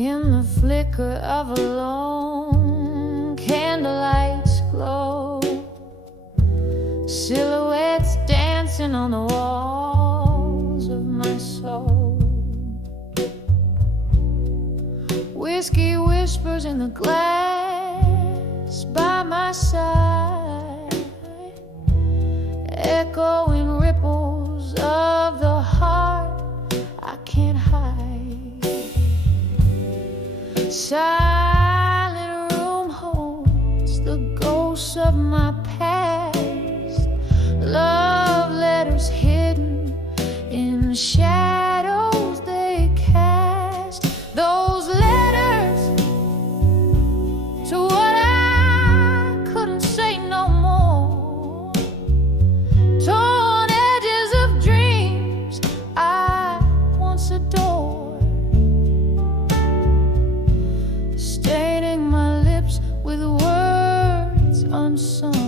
In the flicker of a lone candlelight's glow, silhouettes dancing on the walls of my soul. Whiskey whispers in the glass by my side, echoing ripples of the heart I can't hide. Silent room holds the ghosts of my past, love letters hidden in the shadows they cast. Those letters to what I couldn't say no more, torn edges of dreams I once adored, staining my lips with words unsung.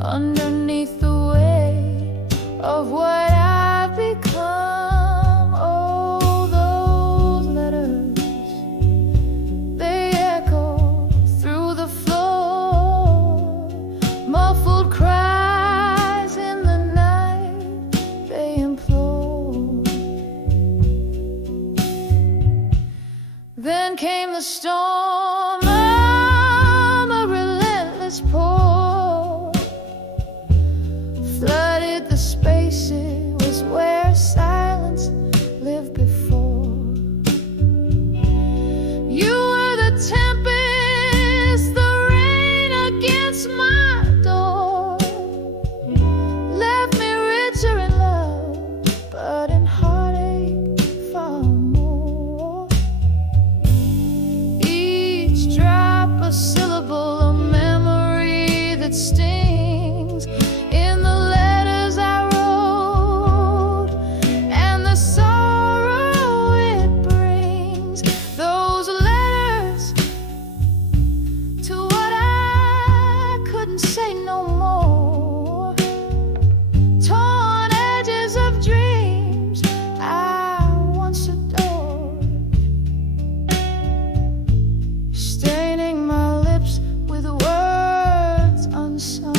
Underneath the weight of what I've become, oh, those letters, they echo through the floor. Muffled cries in the night, they implore. Then came the storm of a relentless pour, flooded the space it was where silence lived before. You were the tempest, the rain against my door, left me richer in love, but in heartache far more. Each drop a syllable, a memory that stings in the letters I wrote, and the sorrow it brings. Those letters to what I couldn't say no more, torn edges of dreams I once adored, staining my lips with words unsung.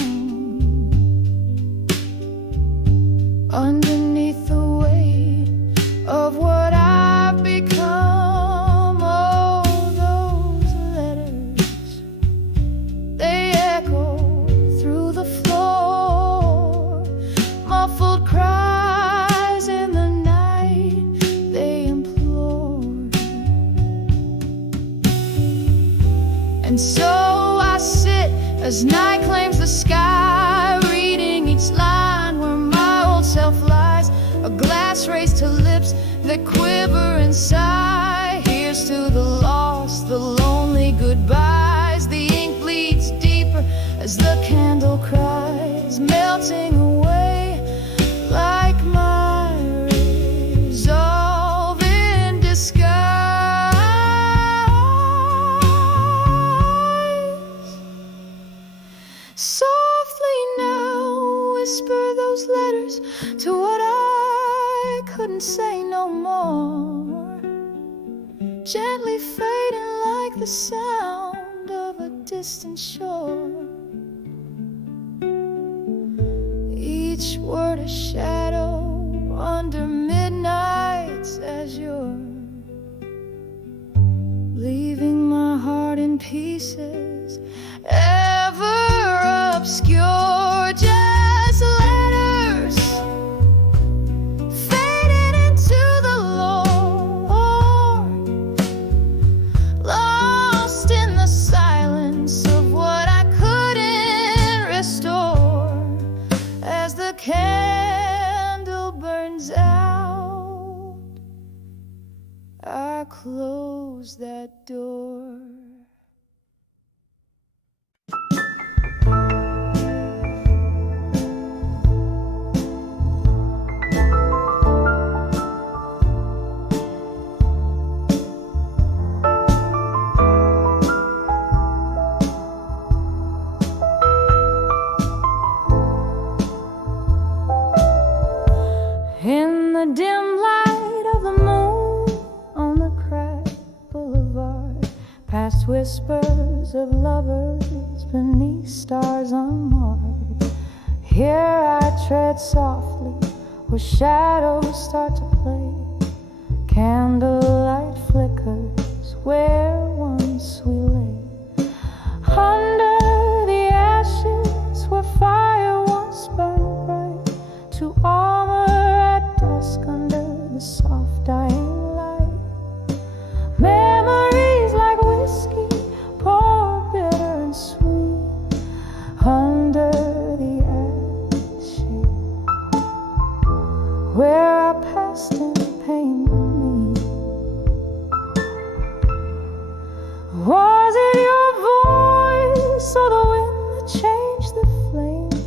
Underneath the weight of what I've become, oh, those letters, they echo through the floor. Muffled cries in the night, they implore. And so I sit as night claims the sky, reading each line where my old self lies. A glass raised to lips that quiver and sigh. Here's to the lost, the lonely goodbyes. The ink bleeds deeper as the candle cries, melting away like my resolve in disguise. Softly now whisper those letters to what I couldn't say no more, gently fading like the sound of a distant shore. Each word a shadow under midnight's azure, leaving my heart in pieces, ever obscure. Just letters fading into the Lord, lost in the silence of what I couldn't restore. As the candle burns out, I close that door. In the dim light of the moon, Last whispers of lovers beneath stars unmarked. Here I tread softly where shadows start to play. Candlelight flickers where once we lay. Under the ashes where fire once burned bright. To armor at dusk under the soft dying light. Memories like whiskey pour bitter and sweet. Under the ashes where our past and pain meet. Was it your voice or the wind that changed the flame?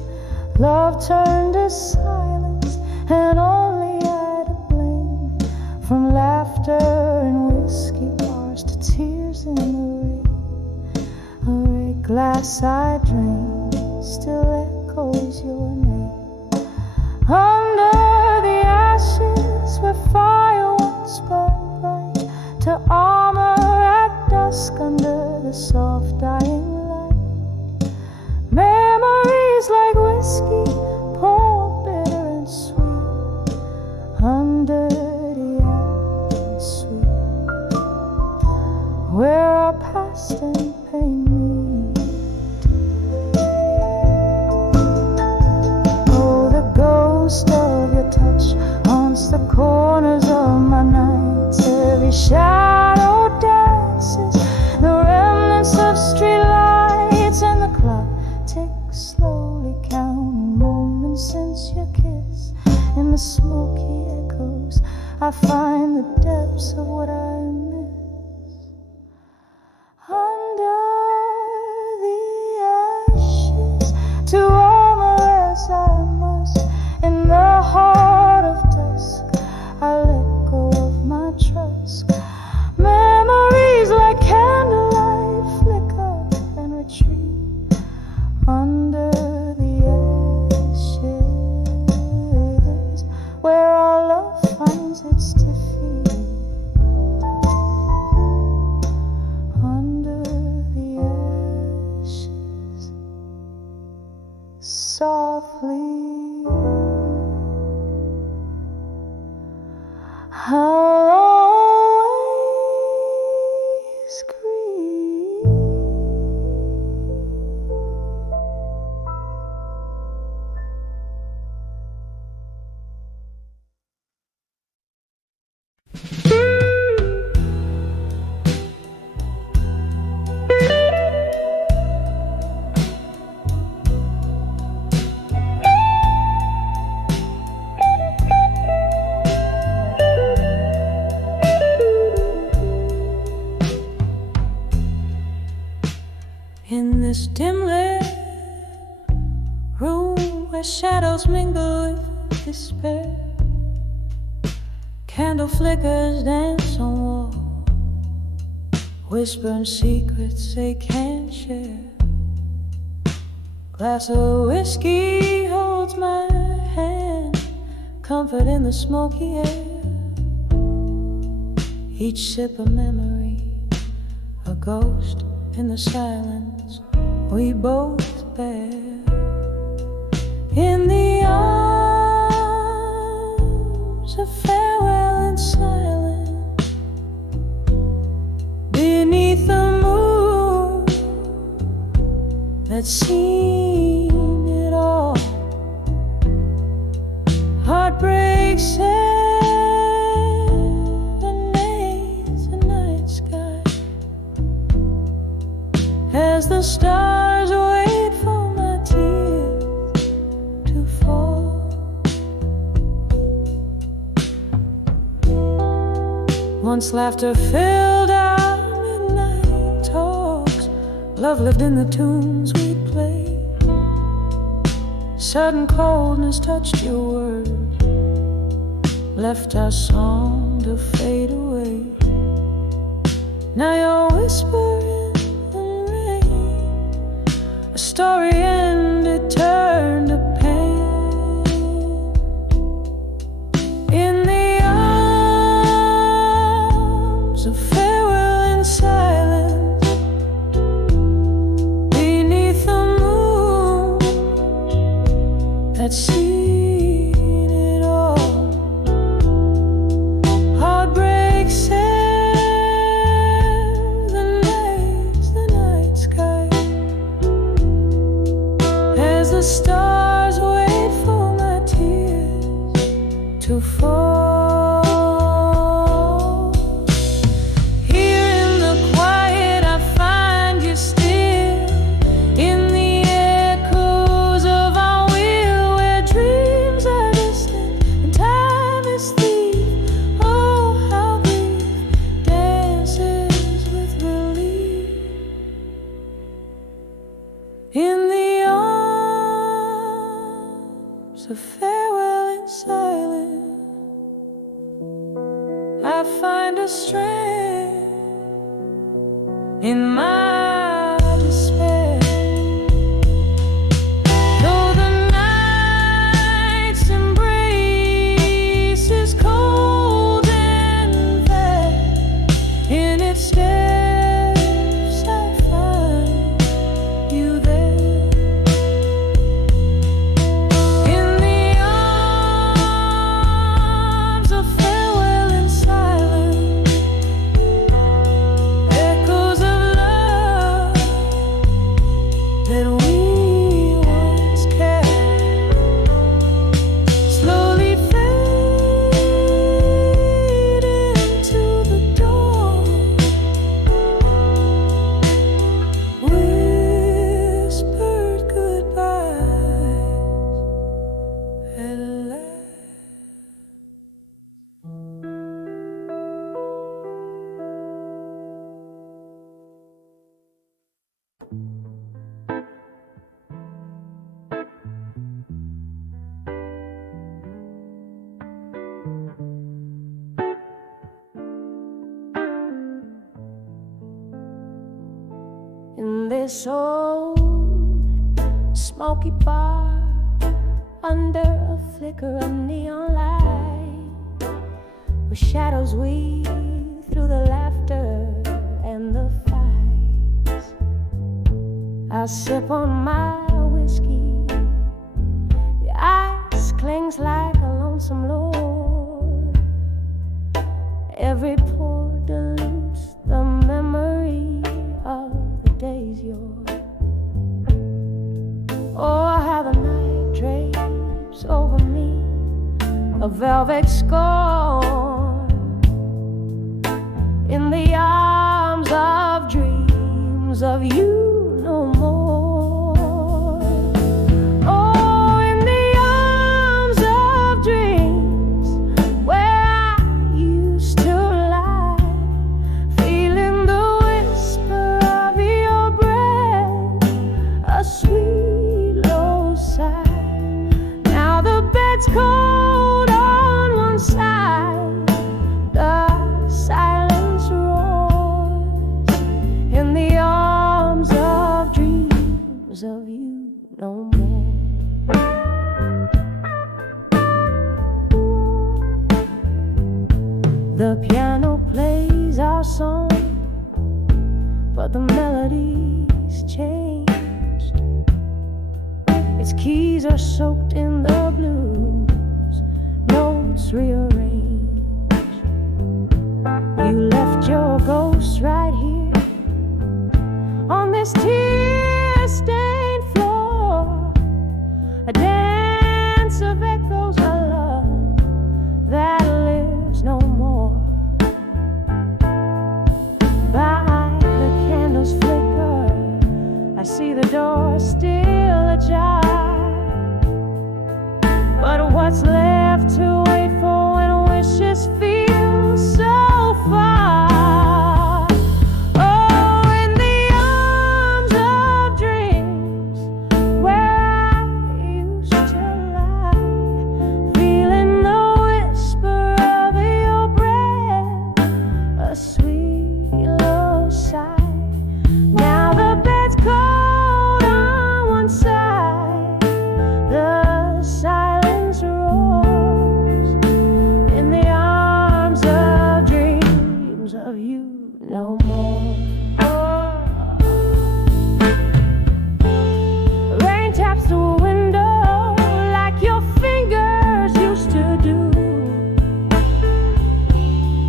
Love turned to silence and only I to blame. From laughter and whiskey bars to tears in the rain. A red glass I drain still echoes your name. Under the ashes where fire once burned bright. To armor at dusk under the soft dying light. Memories like whiskey pour bitter and sweet. Under the ashes sweet where our past and pain meet. Oh, the ghost of your touch haunts the corners of my nights. Every shadow dances, the remnants of street lights. And the clock ticks slowly, counting moments since your kiss. In the smoky echoes I find the depths of what I miss. Under the ashes to armor as I must. In the heart of dusk I let go of my trust. Memories like candlelight flicker and retreat. Under the ashes where our love finds its defeat. Under the ashes softly I'll always grieve. In this dim lit room where shadows mingle with despair, candle flickers dance on wall, whispering secrets they can't share. Glass of whiskey holds my hand, comfort in the smoky air. Each sip a memory, a ghost in the silence we both bear. In the arms of farewell and silence, beneath the moon that's seen it all. Heartbreak serenades the night sky as the stars wait for my tears to fall. Once laughter filled our midnight talks, love lived in the tunes we played. Sudden coldness touched your words, left our song to fade away. Now you're whispering in rain, a story ended turned to pain. In the arms of farewell and silence, find a strength in my despair. Though the night's embrace is cold and fair, in its steps I find you there. In the arms of farewell and silence, echoes of love that we once kept slowly fade into the dawn. Whispered goodbyes at last. In this old smoky bar, under a flicker of neon light, where shadows weave through the laughter and the fights, I sip on my whiskey. The ice clings like a lonesome lord. Every pour dilutes the memory of the days yours. Oh, how the night drapes over me a velvet scorn. In the arms of dreams of you no more. Oh, in the arms of dreams where I used to lie, feeling the whisper of your breath, a sweet low sigh. Now the bed's cold on one side, the silence roars. In the arms of dreams of you no more. The piano plays our song, but the melody's changed. Its keys are soaked in the blues, notes rearranged. You left your ghost right here on this tear-stained floor, a dance of echoes of love that lives no more. By the candle's flicker, I see the door still ajar. But what's left to wait for when wishes feel so far? Oh, in the arms of dreams where I used to lie, feeling the whisper of your breath, a sweet low sigh. Now the bed's cold on one side, the silence roars. In the arms of dreams of you no more. Rain taps the window like your fingers used to do.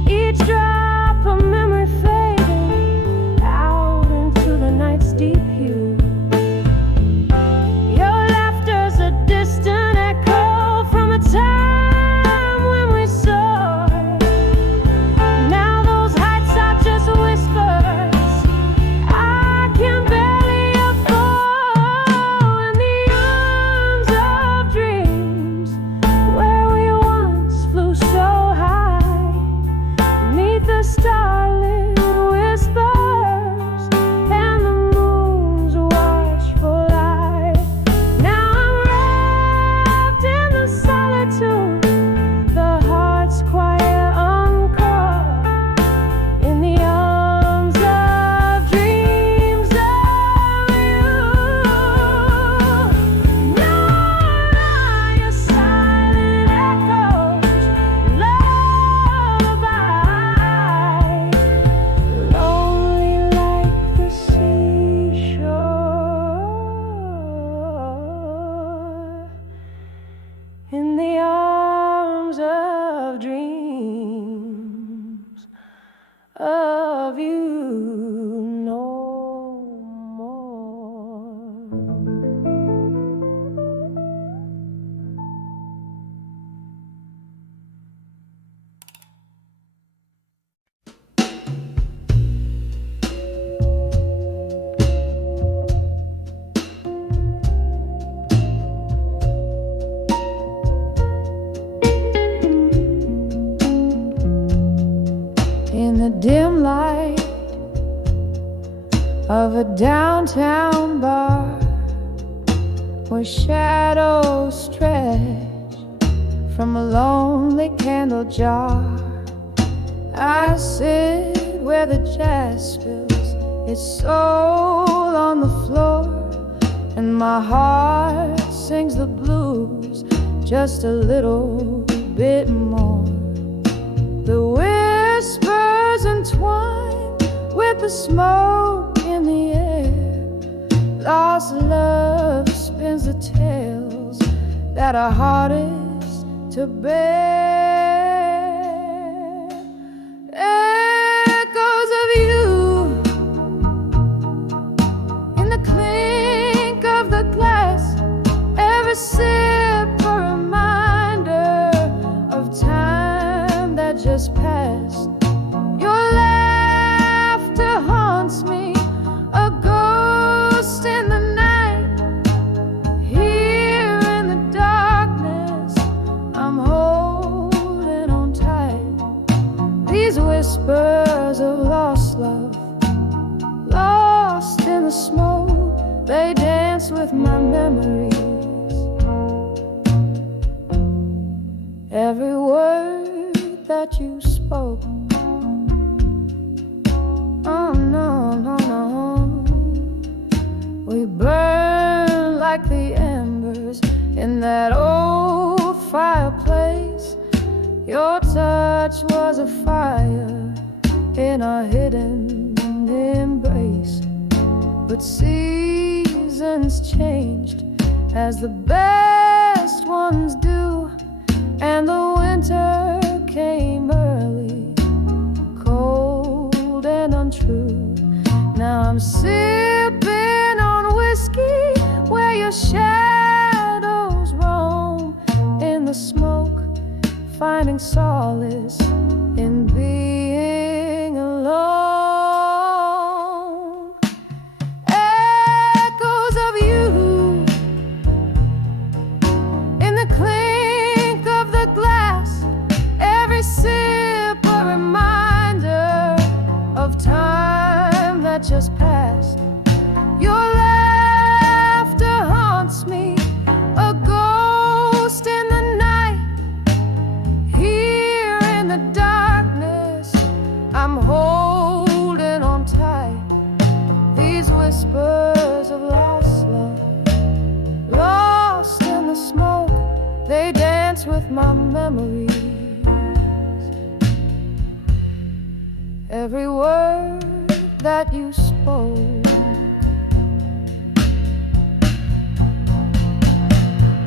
Each drop of memory fading out into the night's deep hue. Your laughter's a distant echo from a time when we soared. Now those heights are just whispers love you no more. In the dim light of a downtown bar, where shadows stretch from a lonely candle jar, I sit where the jazz spills its soul on the floor, and my heart sings the blues just a little bit more. The whispers entwine with the smoke in the air. Lost love spins the tales that are hardest to bear. Echoes of you in the clink of the glass, every sip a reminder of time that just passed. Your laughter haunts me, a ghost in the night. Here in the darkness, I'm holding on tight. These whispers of lost love, lost in the smoke, they dance with my memories. Every word that you spoke, oh no, no, no, we burn like the embers in that old fireplace. Your touch was a fire in a hidden embrace. But seasons changed as the best ones do, and the winter came early, cold and untrue. Now I'm sipping on whiskey where your shadows roam in the smoke, finding solace in being alone. Echoes of you in the clink of the glass, every sip a reminder of time that just passed. Your laughter haunts me, a ghost in the night. Here in the darkness, I'm holding on tight. These whispers of lost love, lost in the smoke, they dance with my memories. Every word that you spoke,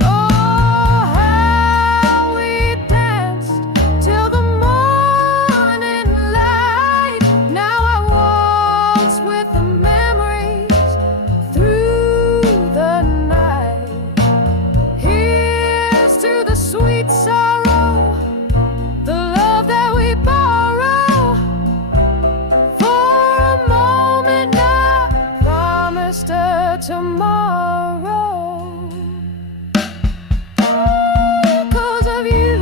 oh, how we danced till the morning light. Now I waltz with the memories through the night. Here's to the sweet sorrow, the love that we borrow. For a moment I promised her tomorrow. Echoes of you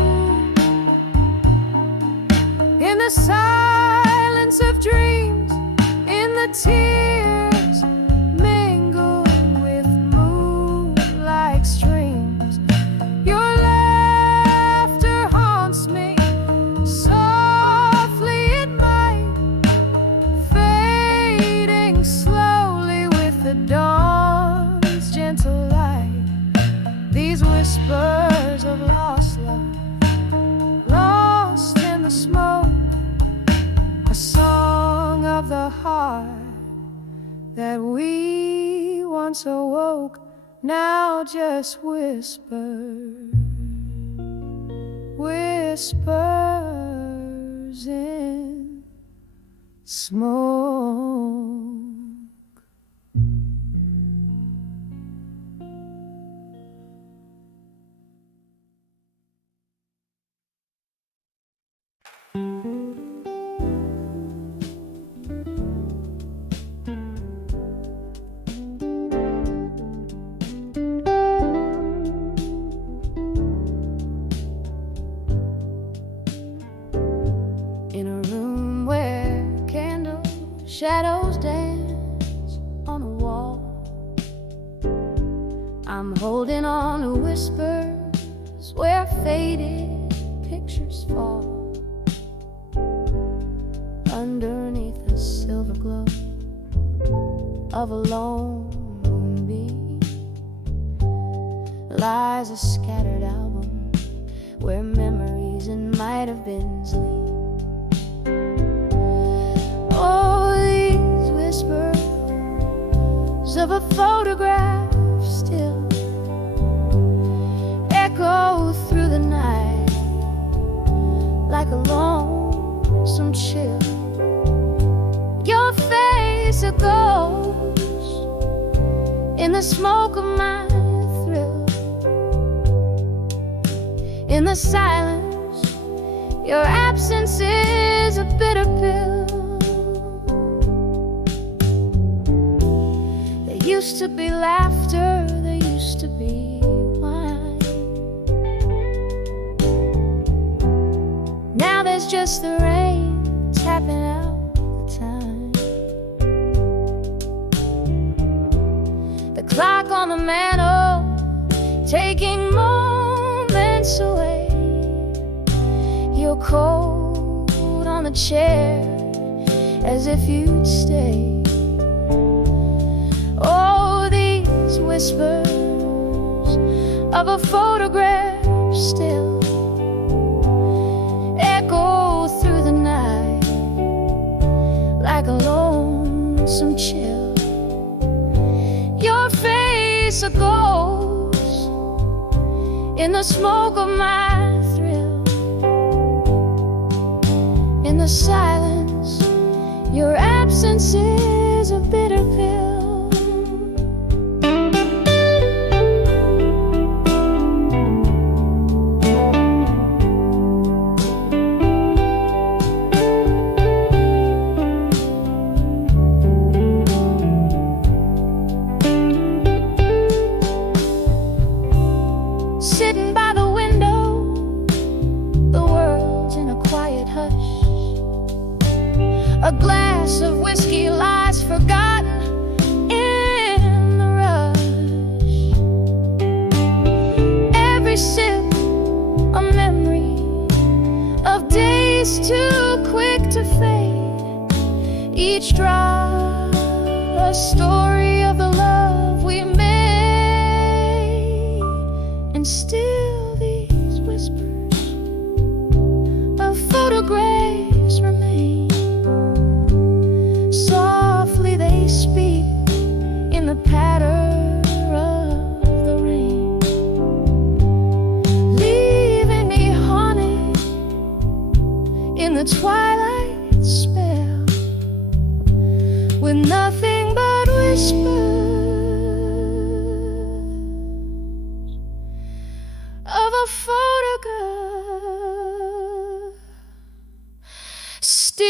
in the silence of dreams, in the tears mingled with moonlight streams. Your laughter haunts me, softly it might, fading slowly with the dawn's gentle light. These whispers of lost love, lost in the smoke, a song of the heart that we once awoke, now just whispers, whispers in smoke. In a room where candle shadows dance on a wall, I'm holding on to whispers where faded pictures fall. Underneath the silver glow of a lone moonbeam lies a scattered album where memories and might have been sleep. Oh, these whispers of a photograph still echo through the night like a lonesome chill. Your face a ghost in the smoke of my thrill. In the silence, your absence is a bitter pill. There used to be laughter, there used to be wine. Now there's just the rain tapping out the time. The clock on the mantle taking moments away. Your coat on the chair as if you'd stay. Oh, these whispers of a photograph still echo through the night like a lonesome chill. Your face a ghost in the smoke of my thrill. In the silence, your absence is a bitter pill. Sitting by the window, the world's in a quiet hush. A glass of whiskey lies forgotten in the rush. Every sip a memory of days too quick to fade. Each drop a story of the love we made. And still these whispers of photographs remain. Softly they speak in the patter of the rain, leaving me haunted in the twilight spell, with nothing but whispers of a photograph still.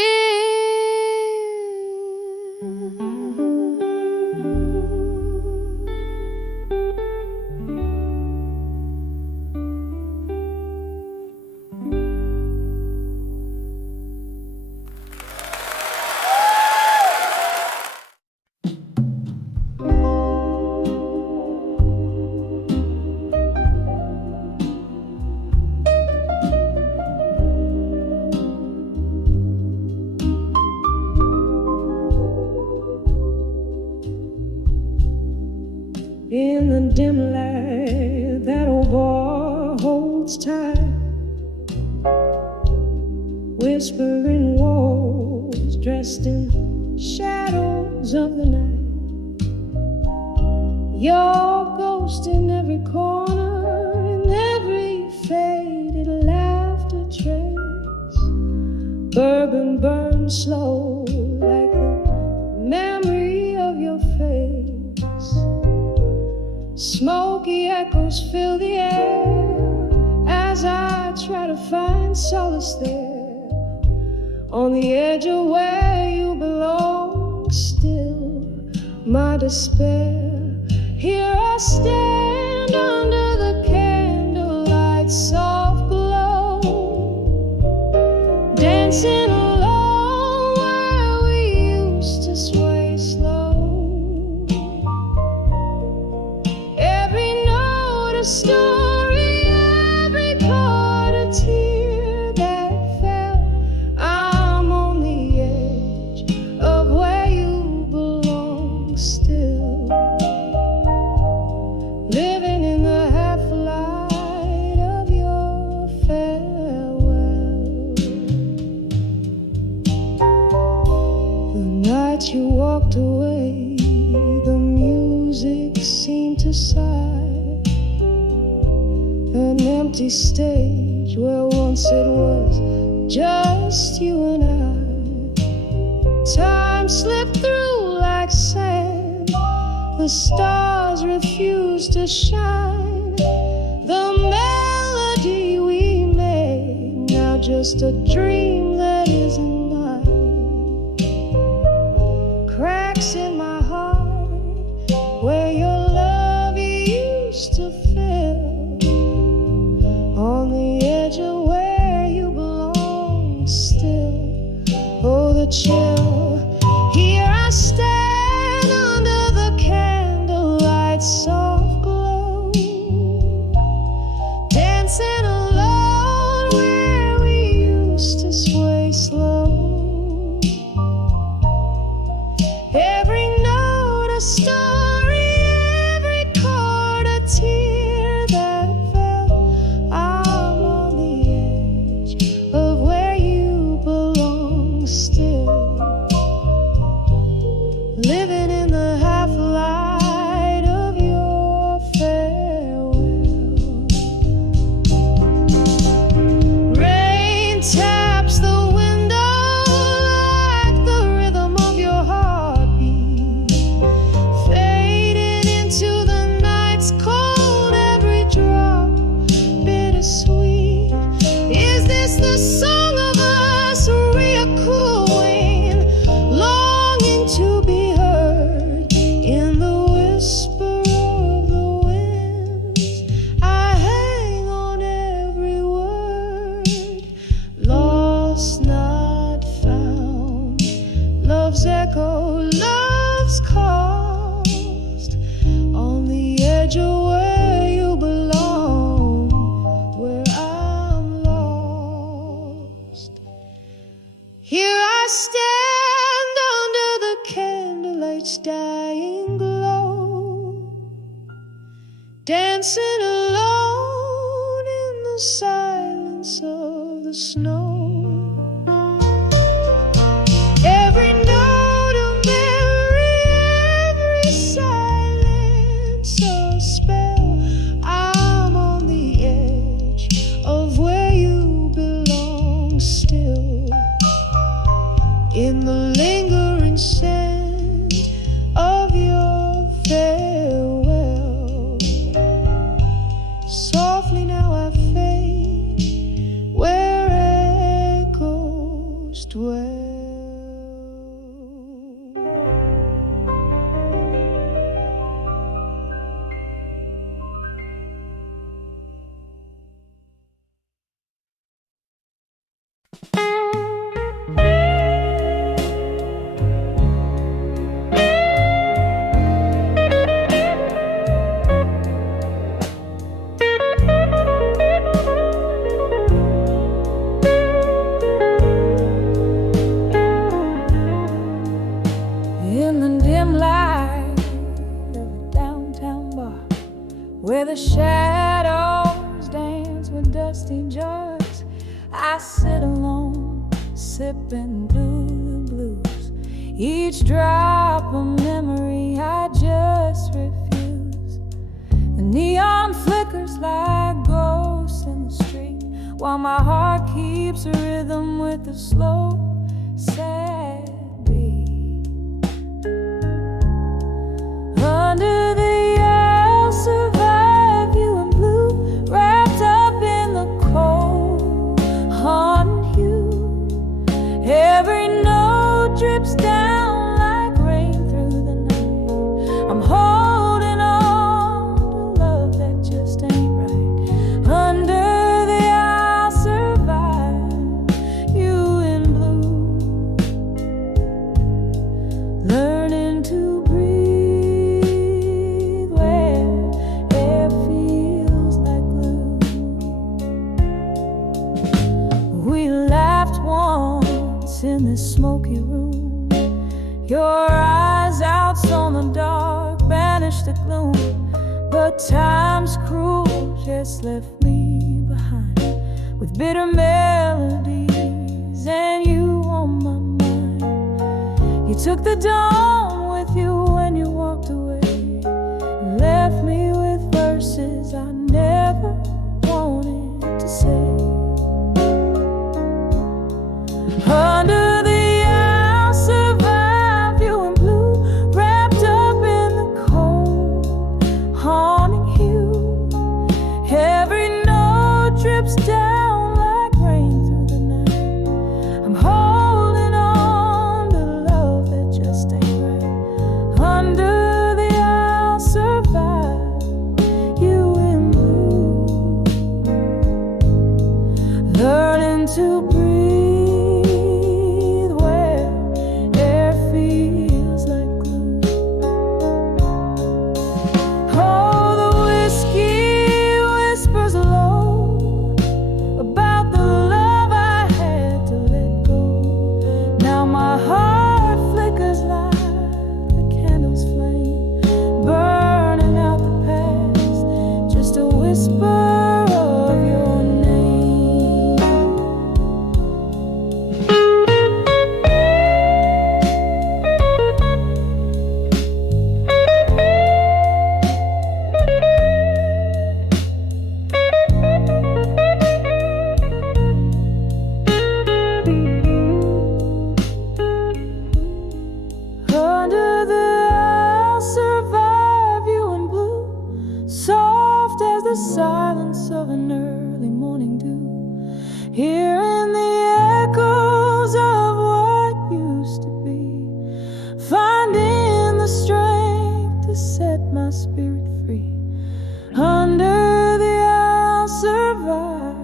In the dim light, that old boy holds tight, whispering walls dressed in shadows of the night. Your ghost in every corner, in every faded laughter trace. Bourbon burns slow Smoky echoes fill the air as I try to find solace there, on the edge of where you belong. Still, my despair. Here I stand under the candlelight, soft glow, dancing alone where we used to sway slow. Every note a story, every chord a tear that fell. I'm on the edge of where you belong. Still living in the half light of your farewell. The night you walked away, the music seemed to sigh. An empty stage where once it was just you and I. Time slipped through like sand, the stars refused to shine. The melody we made, now just a dream that isn't mine. Cracks in my heart where your love used to fill, on the edge of where you belong. Still, oh, the chill. Here I stand under the candlelight, soft glow, dancing alone where we used to sway slow. Every note a story, every chord a tear that fell. I'm on the edge of where you belong. Still living in the half light of your farewell. Rain taps the window like the rhythm of your heartbeat, fading into the night's cold, every drop bittersweet. Is this the song of us reechoing, longing to be heard in the whisper of the winds? I hang on every word, lost, not found. Love's echo, love's cost, on the edge of where you belong, where I'm lost. Here I stand under the candlelight's dying glow, dancing alone in the silence of the snow. Every note a memory, every silence a spell. I'm on the edge of where you belong. Still in the lingering scent of your farewell. Softly now I fade where echoes dwell. In the dim light of a downtown bar, where the shadows dance with dusty jars, I sit alone, sipping through the blues. Each drop of memory I just refuse. The neon flickers like ghosts in the street, while my heart keeps a rhythm with a slow, sad beat. Under the yells of drips down like rain through the night. I'm holding on to love that just ain't right. Under the I'll survive, you in blue. Learning to breathe where air feels like glue. We laughed once in this smoky room. Your eyes out on the dark banished the gloom. But time's cruel just left me behind with bitter melodies and you on my mind. You took the dawn with you when you walked away, left me with verses I never wanted to say. Under the I'll survive, you in blue, wrapped up in the cold, haunting hue. Every note drips down like rain through the night. I'm holding on to love that just ain't right. Under the I'll survive, you in blue. Learning to breathe where air feels like glue. Oh, the whiskey whispers low about the love I had to let go. Now my heart flickers like the candle's flame, burning out the past, just a whisper of your name. Under the I'll survive, you in blue, soft as the silence of an early morning dew, hearing the echoes of what used to be, finding the strength to set my spirit free. Under the I'll survive,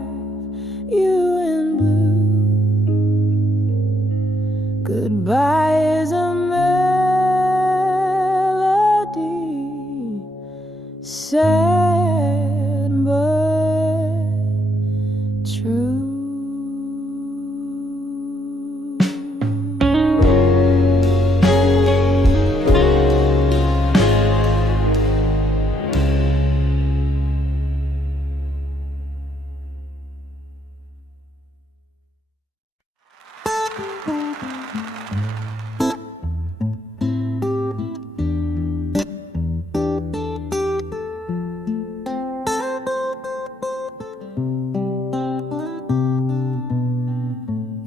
you in blue. Goodbye is a melody, sad but true.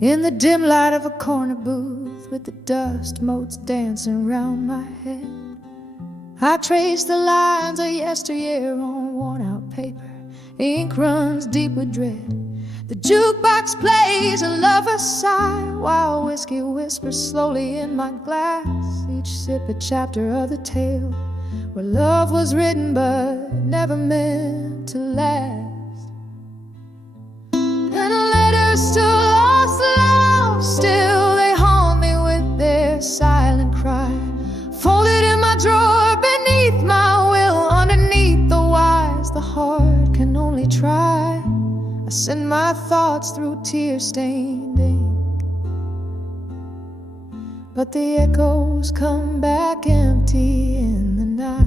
In the dim light of a corner booth, with the dust motes dancing round my head, I trace the lines of yesteryear on worn-out paper. Ink runs deep with dread. The jukebox plays a lover's sigh, while whiskey whispers slowly in my glass. Each sip a chapter of the tale where love was written but never meant to last. And letters to lost love, still they haunt me with their silent cry. Folded in my drawer beneath my will, underneath the wise the heart can only try. I send my thoughts through tear-stained ink, but the echoes come back empty in the night.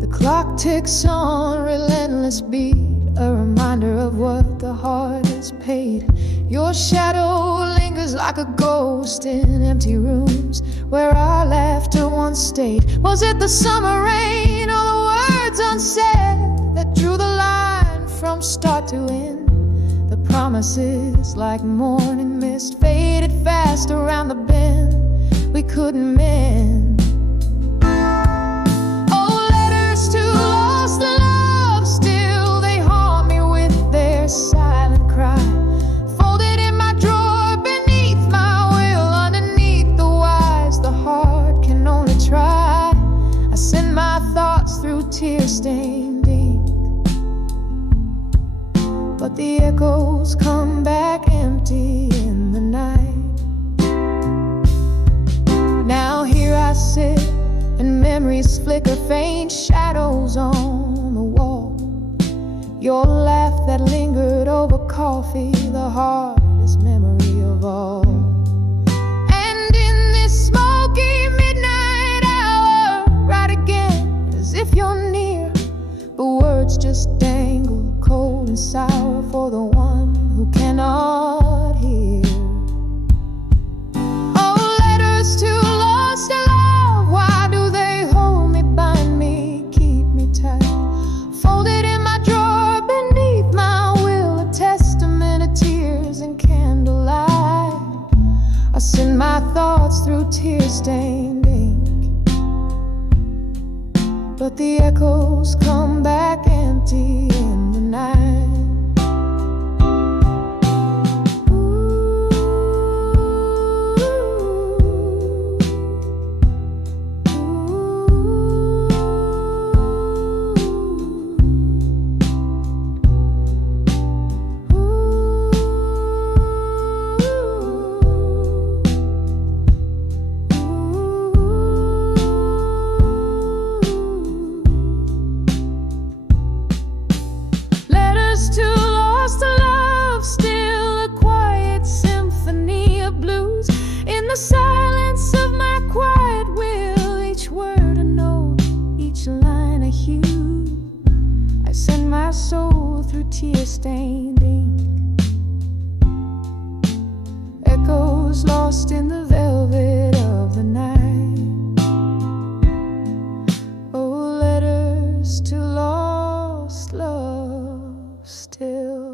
The clock ticks on, relentless beat, a reminder of what the heart has paid. Your shadow lingers like a ghost in empty rooms where our laughter once stayed. Was it the summer rain or the words unsaid that drew the line from start to end? The promises like morning mist faded fast around the bend we couldn't mend. Oh, letters to lost love, still they haunt me with their silent cry. Folded in my drawer but the echoes come back empty in the night. Now here I sit, and memories flicker faint shadows on the wall. Your laugh that lingered over coffee, the hardest memory of all. And in this smoky midnight hour, right again, as if you're near, but words just dangle cold and sour for the one who cannot hear. Oh, letters to lost love, why do they hold me, bind me, keep me tight? Folded in my drawer beneath my will, a testament of tears and candlelight. I send my thoughts through tear-stained ink, but the echoes come back empty in the night. The silence of my quiet will, each word a note, each line a hue. I send my soul through tear-stained ink, echoes lost in the velvet of the night. Oh, letters to lost love still.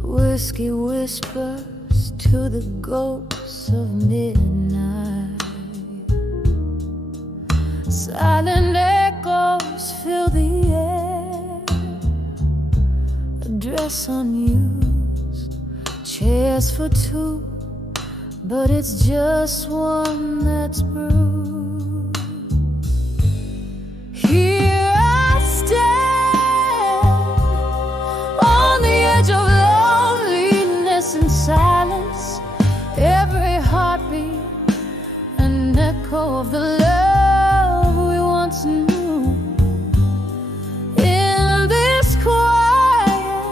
Whiskey whispers to the ghosts of midnight. Silent echoes fill the air. A dress unused, chairs for two, but it's just one that's bruised. Here I stand on the edge of in silence, every heartbeat an echo of the love we once knew. In this quiet,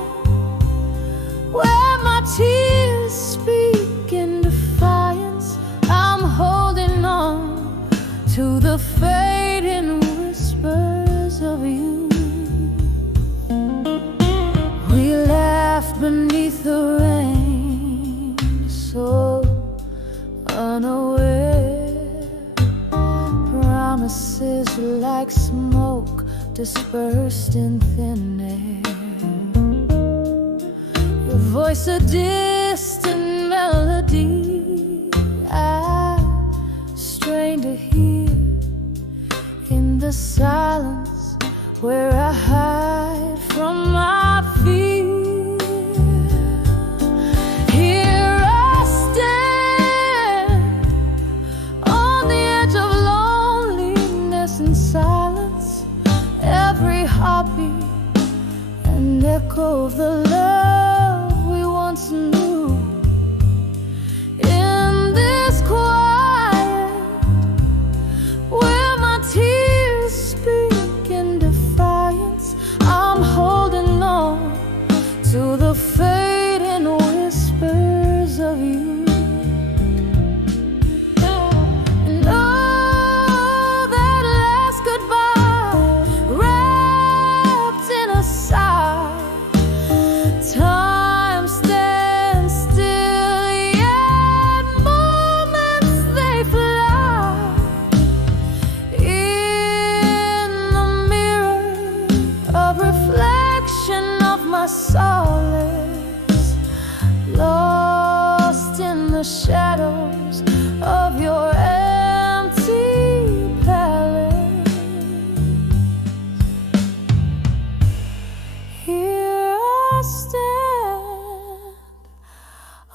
where my tears speak in defiance, I'm holding on to the fading whispers of you. We laughed beneath the rain, so unaware. Promises were like smoke dispersed in thin air. Your voice a distant melody I strain to hear in the silence where I hide from my fear. Heartbeat, an echo of the love we once knew. In this quiet, where my tears speak in defiance, I'm holding on to the fading whispers of you. Time shadows of your empty palace. Here I stand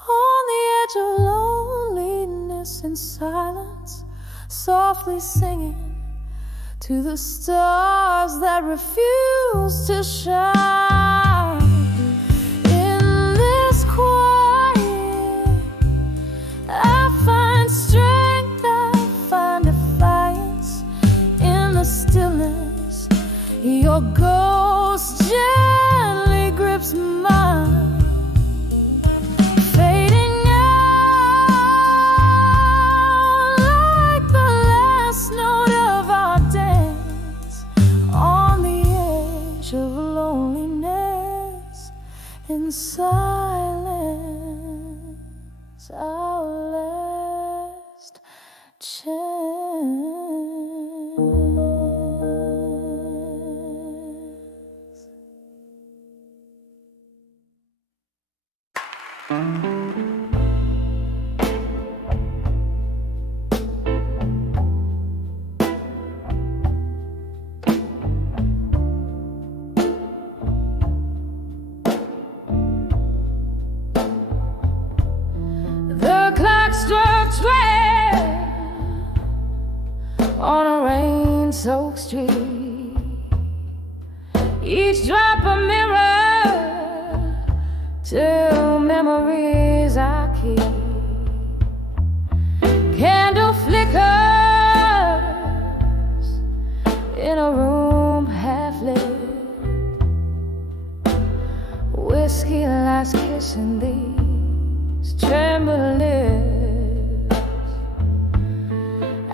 on the edge of loneliness and silence, softly singing to the stars that refuse to shine. In this quiet, I find strength, I find defiance. In the stillness, your ghost gently grips mine. In silence, our last chance. Struck 12 on a rain-soaked street. Each drop a mirror to memories I keep. Candle flickers in a room half lit. Whiskey last kissing these trembling lips.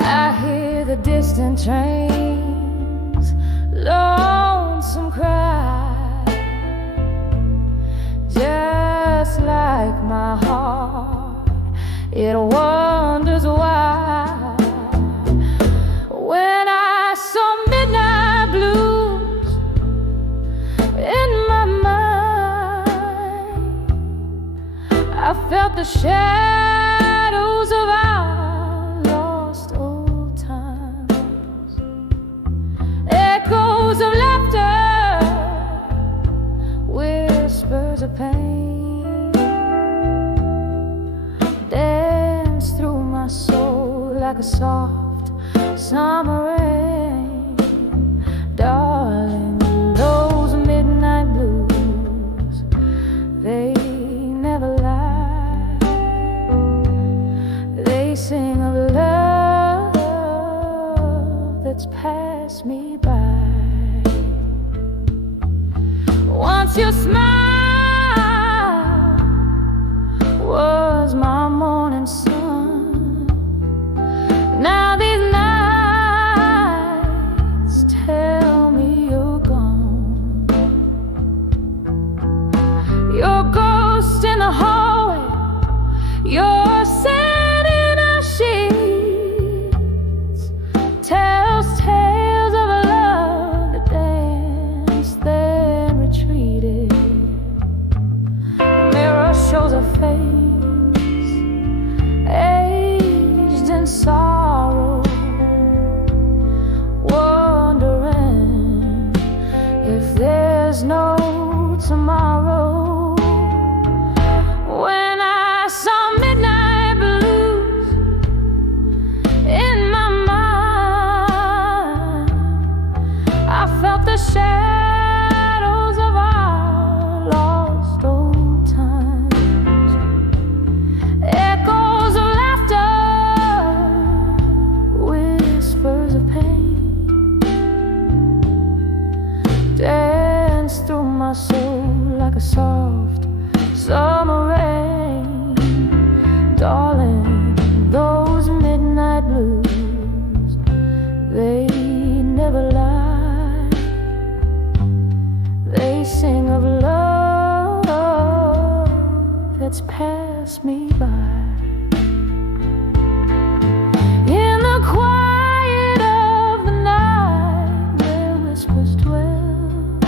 I hear the distant trains, lonesome cry, just like my heart, it wonders why. When I saw midnight blues in my mind, I felt the shadows of our lost old times. Echoes of laughter, whispers of pain, dance through my soul like a soft summer rain. Darling, those midnight blues, they never lie. They sing of love that's passed me by. Once your smile was my morning sun. Now these nights tell me you're gone. Your ghost in the hallway, your sand in our sheets, tells tales of a love that danced then retreated. A mirror shows a face aged in sorrow, wondering if there's no tomorrow. When I saw midnight blues in my mind, I felt the shadows of our lost old times. Echoes of laughter, whispers of pain, dance through my soul like a soft summer rain. Darling, those midnight blues, they never lie. They sing of love that's passed me by. In the quiet of the night where whispers dwell,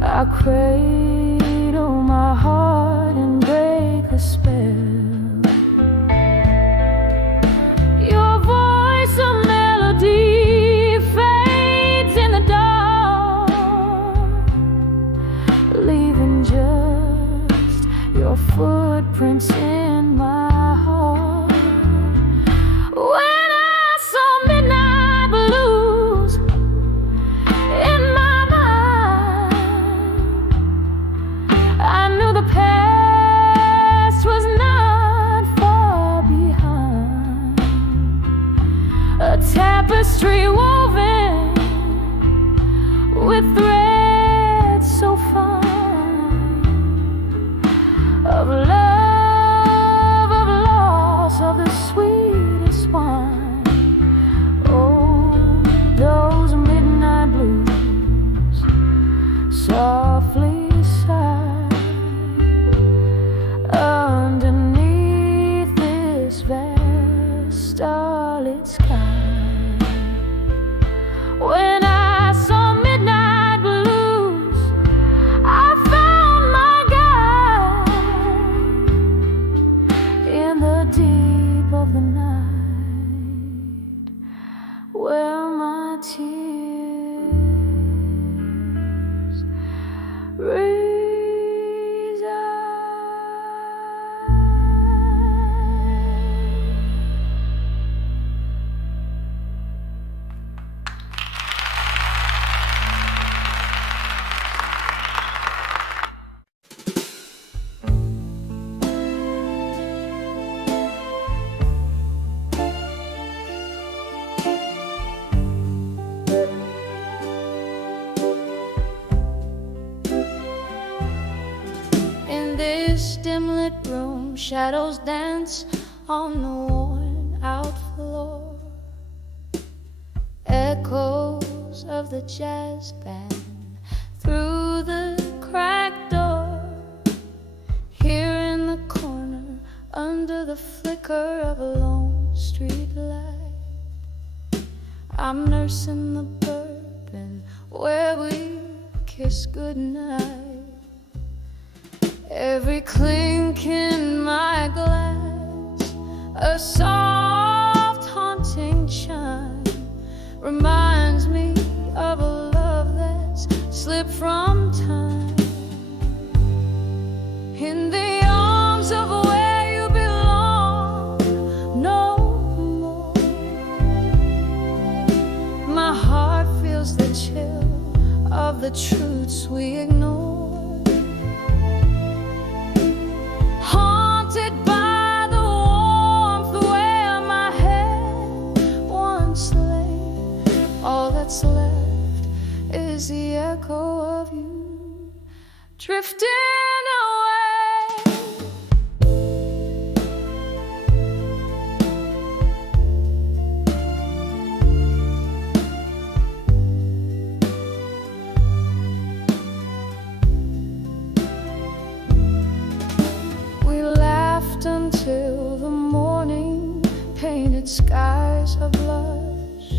I cradle my heart and break the spell. Your voice, a melody, fades in the dark, leaving just your footprints in my heart. When I saw midnight blues in my mind, I knew the past was not far behind. A tapestry woven with threads so fine, of love, of loss, of the sweetest wine. Oh, those midnight blues softly sigh underneath this vast starlit sky. When I saw midnight blues, I found my guide in the deep of the night, where my tears reside. In this dim lit room, shadows dance on the worn out floor. Echoes of the jazz band through the cracked door. Here in the corner, under the flicker of a lone street light, I'm nursing the bourbon where we kiss goodnight. Every clink in my glass, a soft haunting chime, reminds me of a love that's slipped from time. In the arms of where you belong, no more. My heart feels the chill of the truths we ignore. Haunted by the warmth where my head once lay, all that's left is the echo of you drifting away. We laughed until the morning painted skies of blush,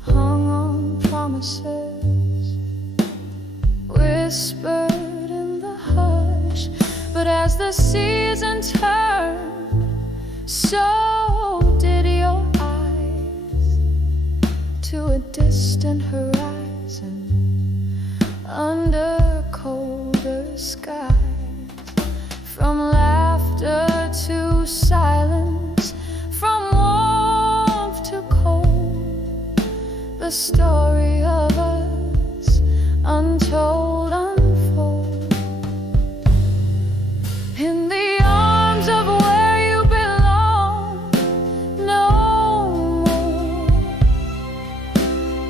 hung on promises, whispered in the hush. But as the season turned, so did your eyes to a distant horizon under colder skies. From laughter to silence, from warmth to cold, the story of us untold unfold. In the arms of where you belong, no more.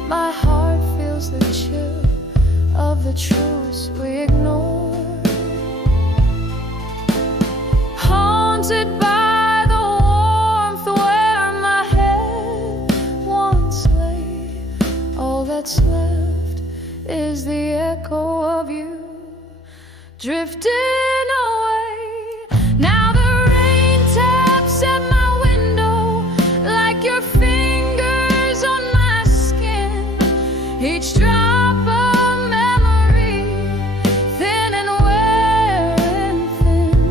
My heart feels the chill of the truths we ignore. Haunted by the warmth where my head once lay, all that's left is the echo of you drifting away. Now the rain taps at my window like your fingers on my skin. Each drop of memory, thin and wearing thin.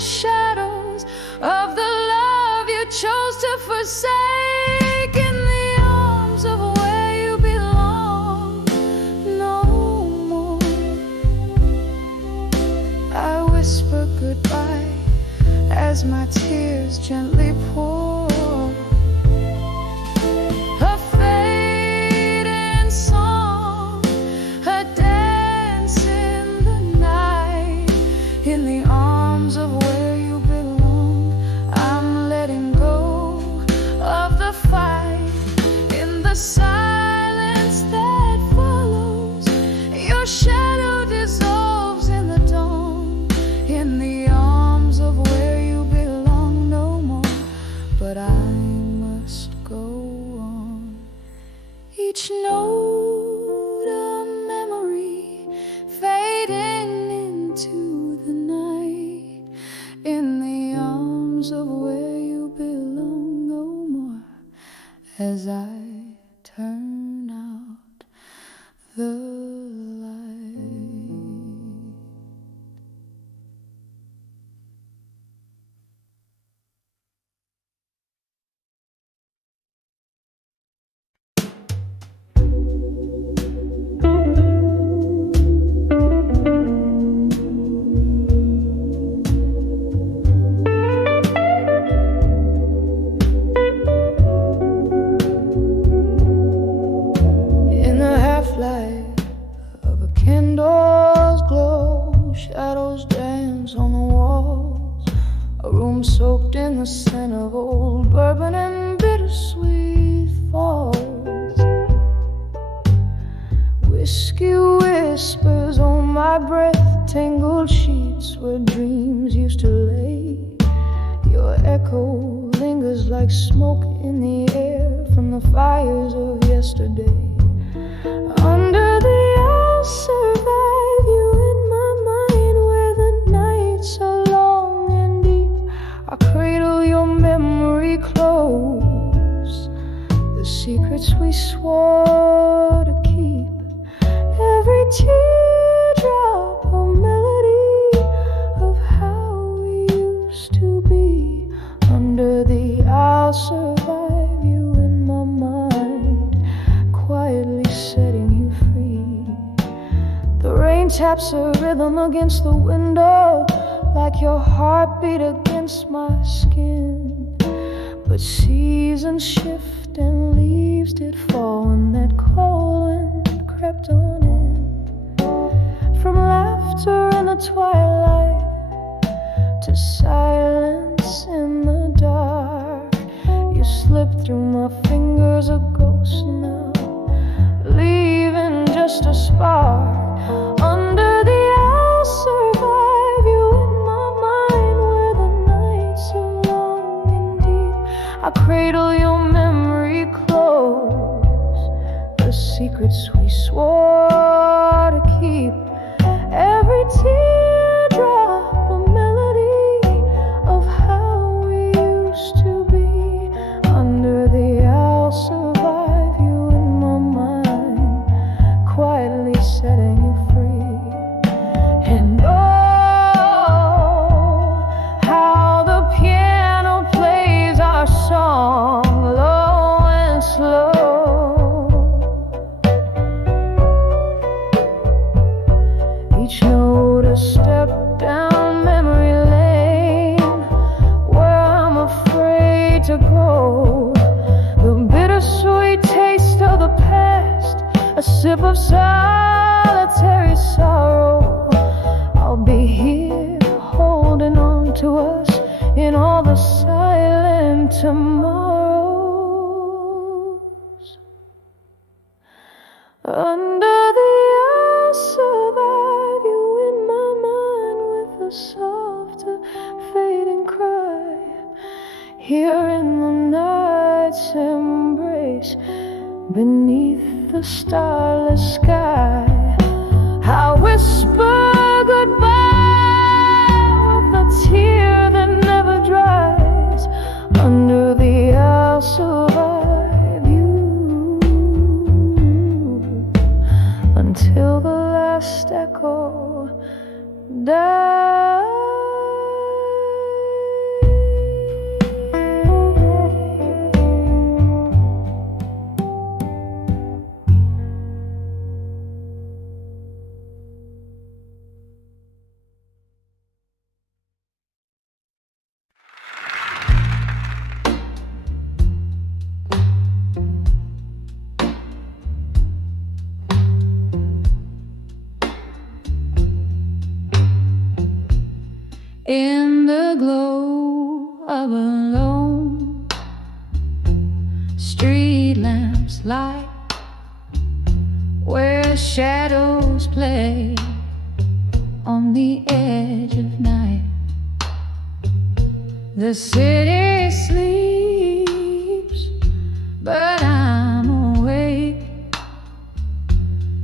shadows of the love you chose to forsake. In the arms of where you belong no more. I whisper goodbye as my tears gently pour. A fading song, a dance in the night. In the arms of where you belong, I'm letting go of the fight. In the silence that follows, your shadow dissolves in the dawn. In the arms of where you belong no more. But I must go on. Each note a memory fading into the night. In the arms of where you belong no more. As I turn out the light. In the half-light of a candle's glow, shadows dance on the walls. A room soaked in the scent of old bourbon and bittersweet falls. Whiskey whispers on my breath, tangled sheets where dreams used to lay. Your echo lingers like smoke in the air from the fires of yesterday. Under the I'll survive you in my mind where the nights are long and deep. I cradle your memory close, the secrets we swore to keep. Every teardrop a melody of how we used to be. Under the I'll survive you in my mind, quietly setting you free. The rain taps a rhythm against the window, like your heartbeat against my skin. But seasons shift and leaves did fall when that cold wind crept on in. From laughter in the twilight to silence in the dark, you slipped through my fingers a ghost now, leaving just a spark. Under the I'll survive you in my mind where the nights are long and deep. I cradle your memory close, the secrets we swore to keep. Every teardrop a melody of how we used to be. Under the I'll survive you in my mind, quietly setting you free. And oh, how the piano plays our song low and slow. Each note a step down memory lane where I'm afraid to go. The bittersweet taste of the past, a sip of solitary sorrow. I'll be here holding on to us in all the silent tomorrows. Under the I'll survive you in my mind with a softer fading cry. Here in the night's embrace, beneath the starless sky, I whisper goodbye with a tear that never dries. Under the I'll survive you until the last echo dies. in the glow of a lone street lamp's light, where shadows play on the edge of night. The city sleeps, but I'm awake,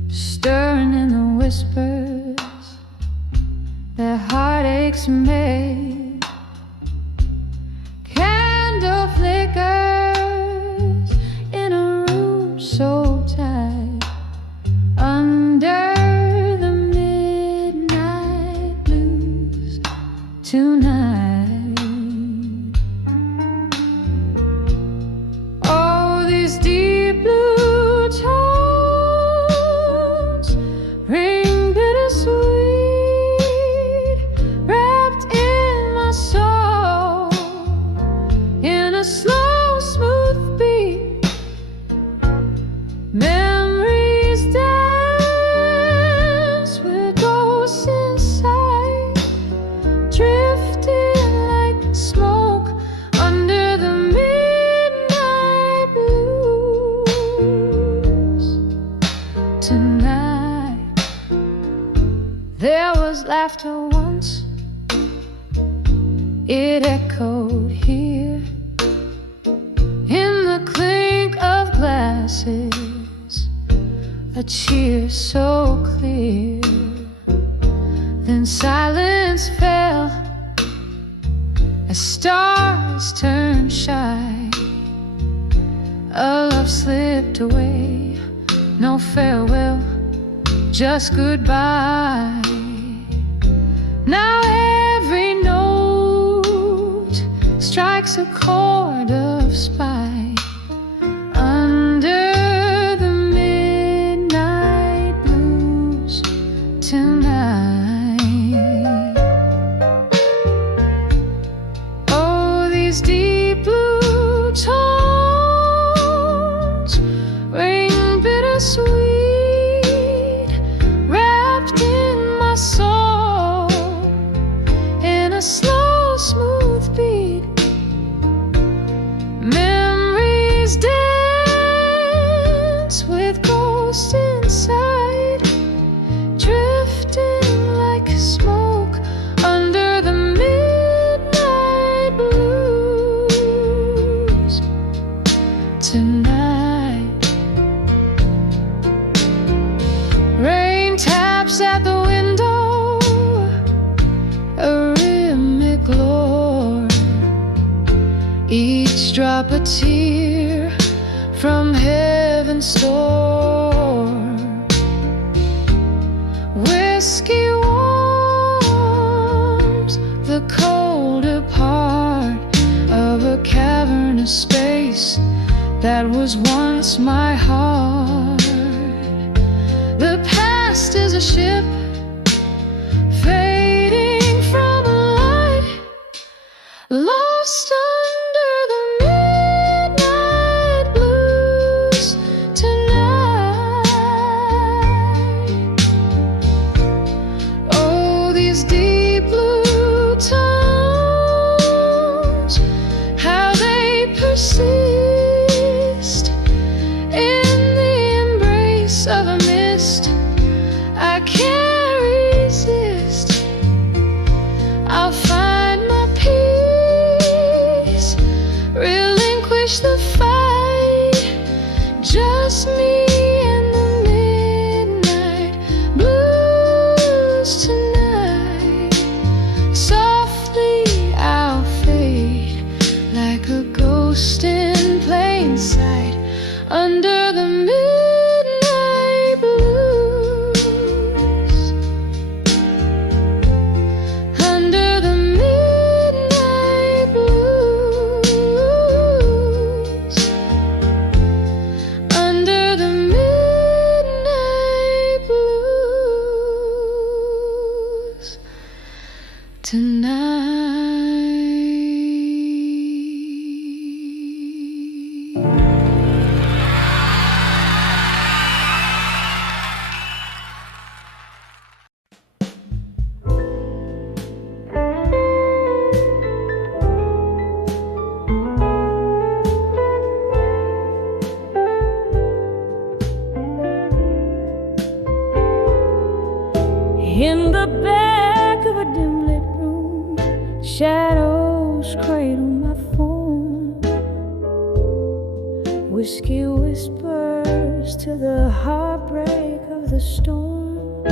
stirring in the whispers that heartaches make. Candle flickers in a room so tight, under the midnight blues tonight. Oh, these deep blue tones ring bittersweet, wrapped in my soul in a slow, smooth beat. Memories dance with ghosts inside, drifting like smoke under the midnight blues tonight. There was laughter once, it echoed here in the clink of glasses, a cheer so clear. Then silence fell as stars turned shy. A love slipped away, no farewell, just goodbye. Now every note strikes a chord of spite under the midnight blues tonight. Oh, these deep blue tones ring bittersweet, wrapped in my soul in a slow, smooth beat. Memories dance with ghosts inside, drifting like smoke under the midnight blues tonight. Rain taps at the window, a rhythmic lore, each drop a tear from heaven's store. Whiskey warms the colder part of a cavernous space that was once my heart. The past is a ship fading from a light, lost under the midnight blues tonight. Oh, these deep blue tones, how they persist in the embrace of a mist I can't resist. I'll find my peace, relinquish the fight, just me and the midnight blues tonight. Softly I'll fade like a ghost in plain sight under the midnight blues, under the midnight blues, under the midnight blues tonight. In the back of a dim lit room, shadows cradle my form. Whiskey whispers to the heartbreak of the storm.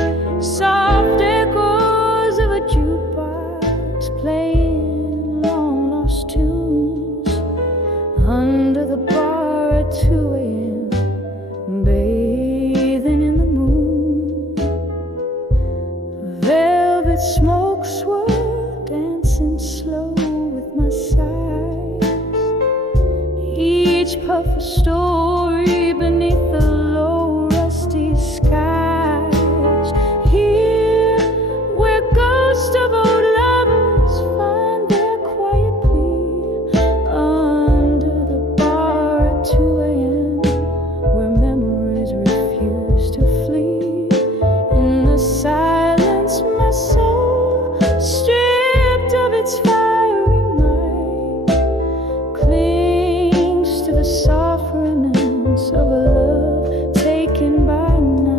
Soft echoes of a jukebox playing long lost tunes under the bar at 2 a.m. bathing in the moon. Velvet smoke swirl, dancing slow with my sighs. Each puff a story beneath the low rusty skies. Here where ghosts of old lovers find their quiet plea under the bar at 2 a.m. where memories refuse to flee. In the silence my soul, stripped of its fiery might, clings to the soft remnants of a love taken by night.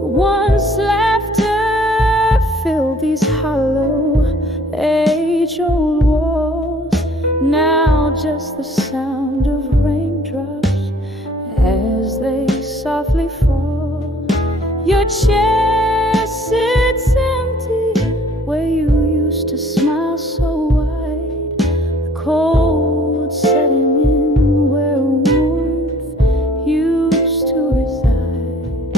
Once laughter filled these hollow, age-old walls. Now just the sound of raindrops as they softly fall. Your chair sits empty where you used to smile so wide. The cold setting in where warmth used to reside.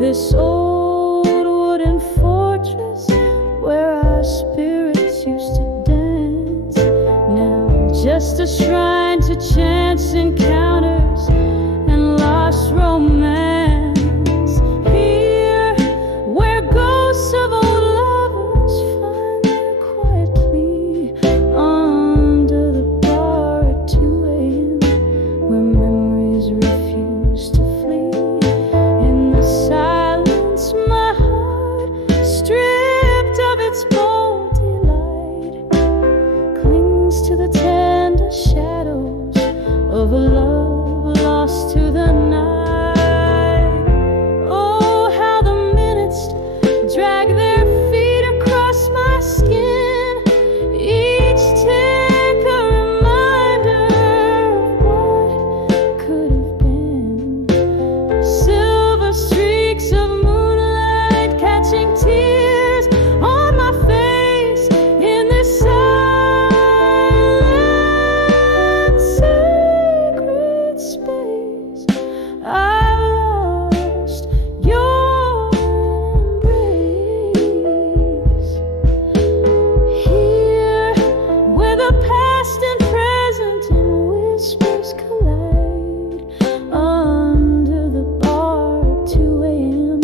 This old wooden fortress where our spirits used to dance, now just a shrine to chance encounters and lost romance. Here where ghosts of old lovers find their quiet plea under the bar at 2 a.m. where memories refuse to flee. In the silence my heart, stripped of its bold delight, clings to the tender shadows of a love lost to the night. Oh, how the minutes drag their feet across my skin, each tick a reminder of what could have been. Silver streaks of moonlight catching tears on my face in this silent, sacred space. I lost your embrace. Here where the past and present in whispers collide under the bar at 2 a.m.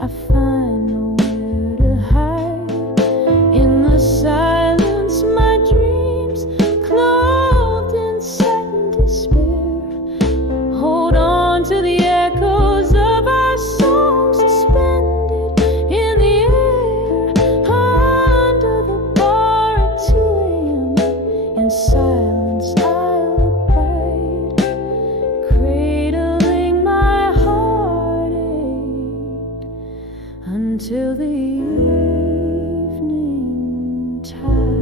I find nowhere to hide. In the silence my dreams, clothed in satin despair, hold on to the echoes of our songs suspended in the air under the bar at 2 a.m. In silence I'll abide, cradling my heartache until the evening tide.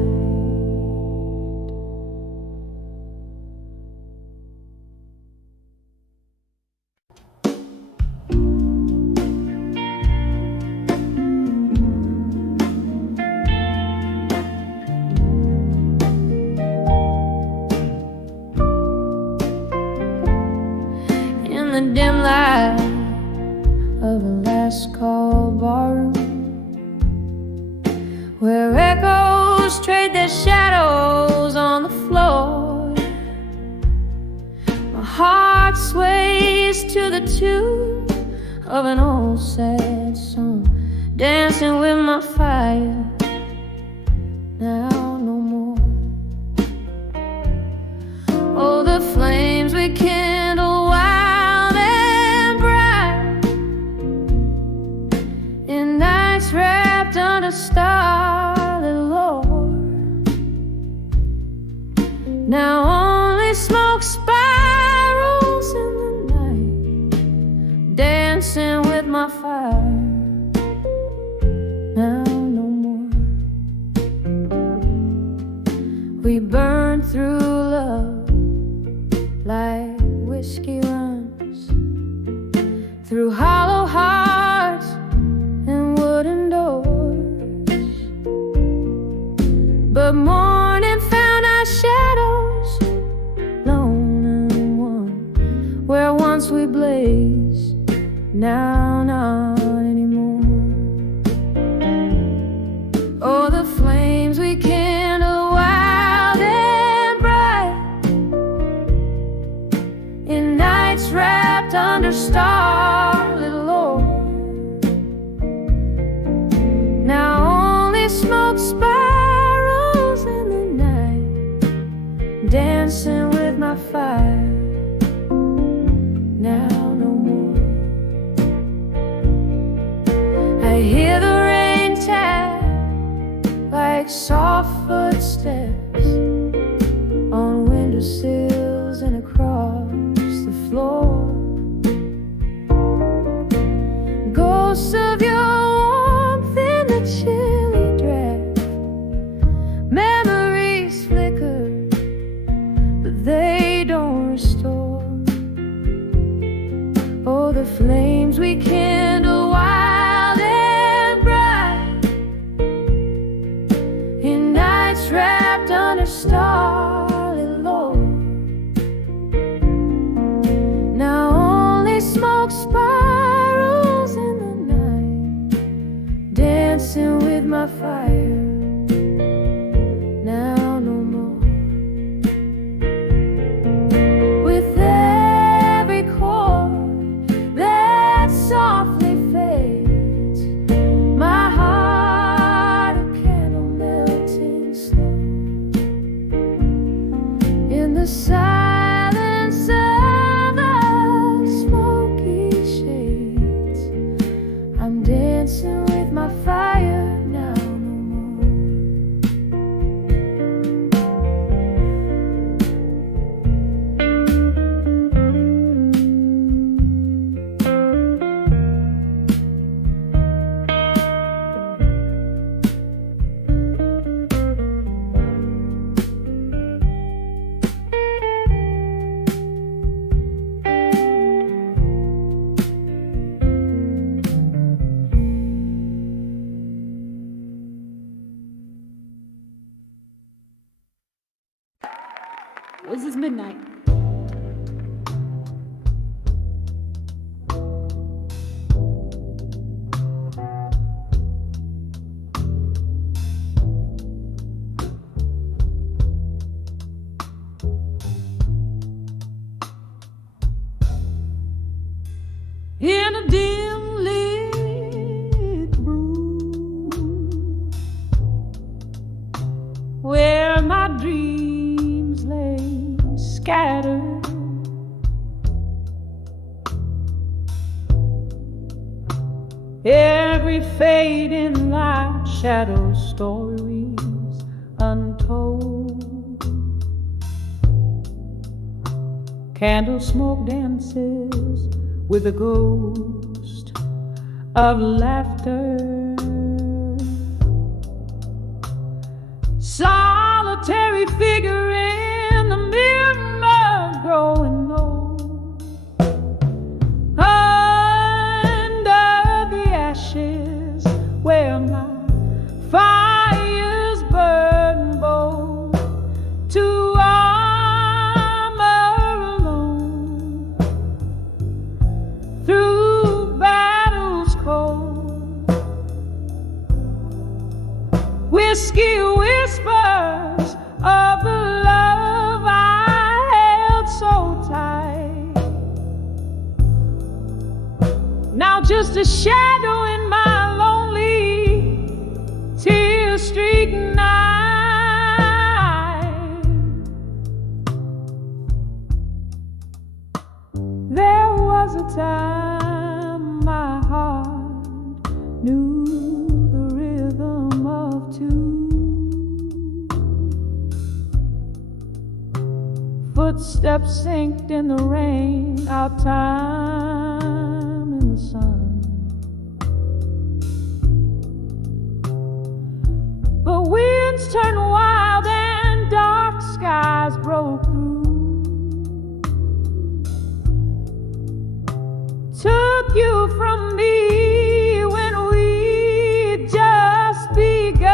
In the dim light of a last call barroom, where echoes trade their shadows on the floor, my heart sways to the tune of an old sad song, dancing with my fire. Now no more. Oh, the flames we kindle wild and bright in nights wrapped under starlit Lord. Now only smoke spirals in the night, dancing with my fire. Now no more. We burn through love like whiskey runs through hollow hearts and wooden doors. But morning found our shadows, lone and one, where once we blazed, now not anymore. Oh, the flames we kindle wild and bright in nights wrapped under starlit Lord. Now only smoke spirals in the night, dancing with my fire. Now no more. I hear the rain tap like soft footsteps on windowsills and across the floor. Ghosts of your warmth in the chilly draft. Memories flicker, but they don't restore. Oh, the flames we kindle wild and bright in nights wrapped under starlit Lord. Now only smoke spirals in the night, dancing with my fire. Now no more. With every chord that softly fades, my heart a candle melting slow. In the silence of the smoky shades, I'm dancing with my fire. Now no more. This is midnight. In a dim lit room where my dreams lay scattered, every fading light shadows stories untold. Candle smoke dances with the ghost of laughter. Solitary figure in the mirror growing old. Under the ashes where my fires burn bold, to armor alone through battles cold. Whiskey whispers of the love I held so tight. Now just a shadow in my lonely, tear-streaked night. There was a time my heart knew the rhythm footsteps synced in the rain, our time in the sun. But winds turn wild and dark skies broke through. Took you from me when we just begun.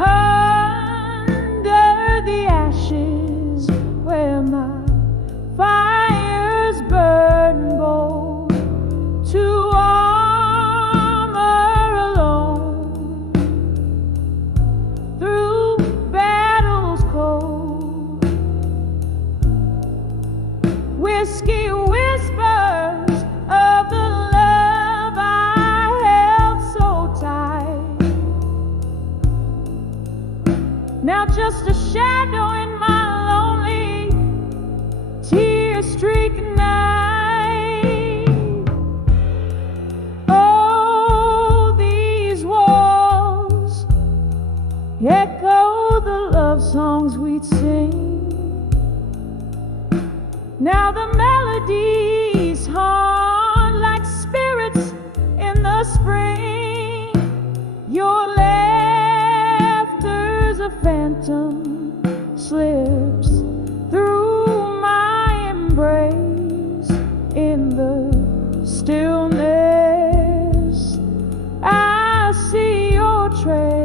Under the ashes where my fires burn bold, to armor alone through battles cold. Whiskey whispers of the love I held so tight. Now just a shadow in my lonely, tear-streaked night. Oh, these walls echo the love songs we'd sing. Now the melodies haunt like spirits in the spring. Your laughter's a phantom, slips through my embrace. In the stillness I see your trace.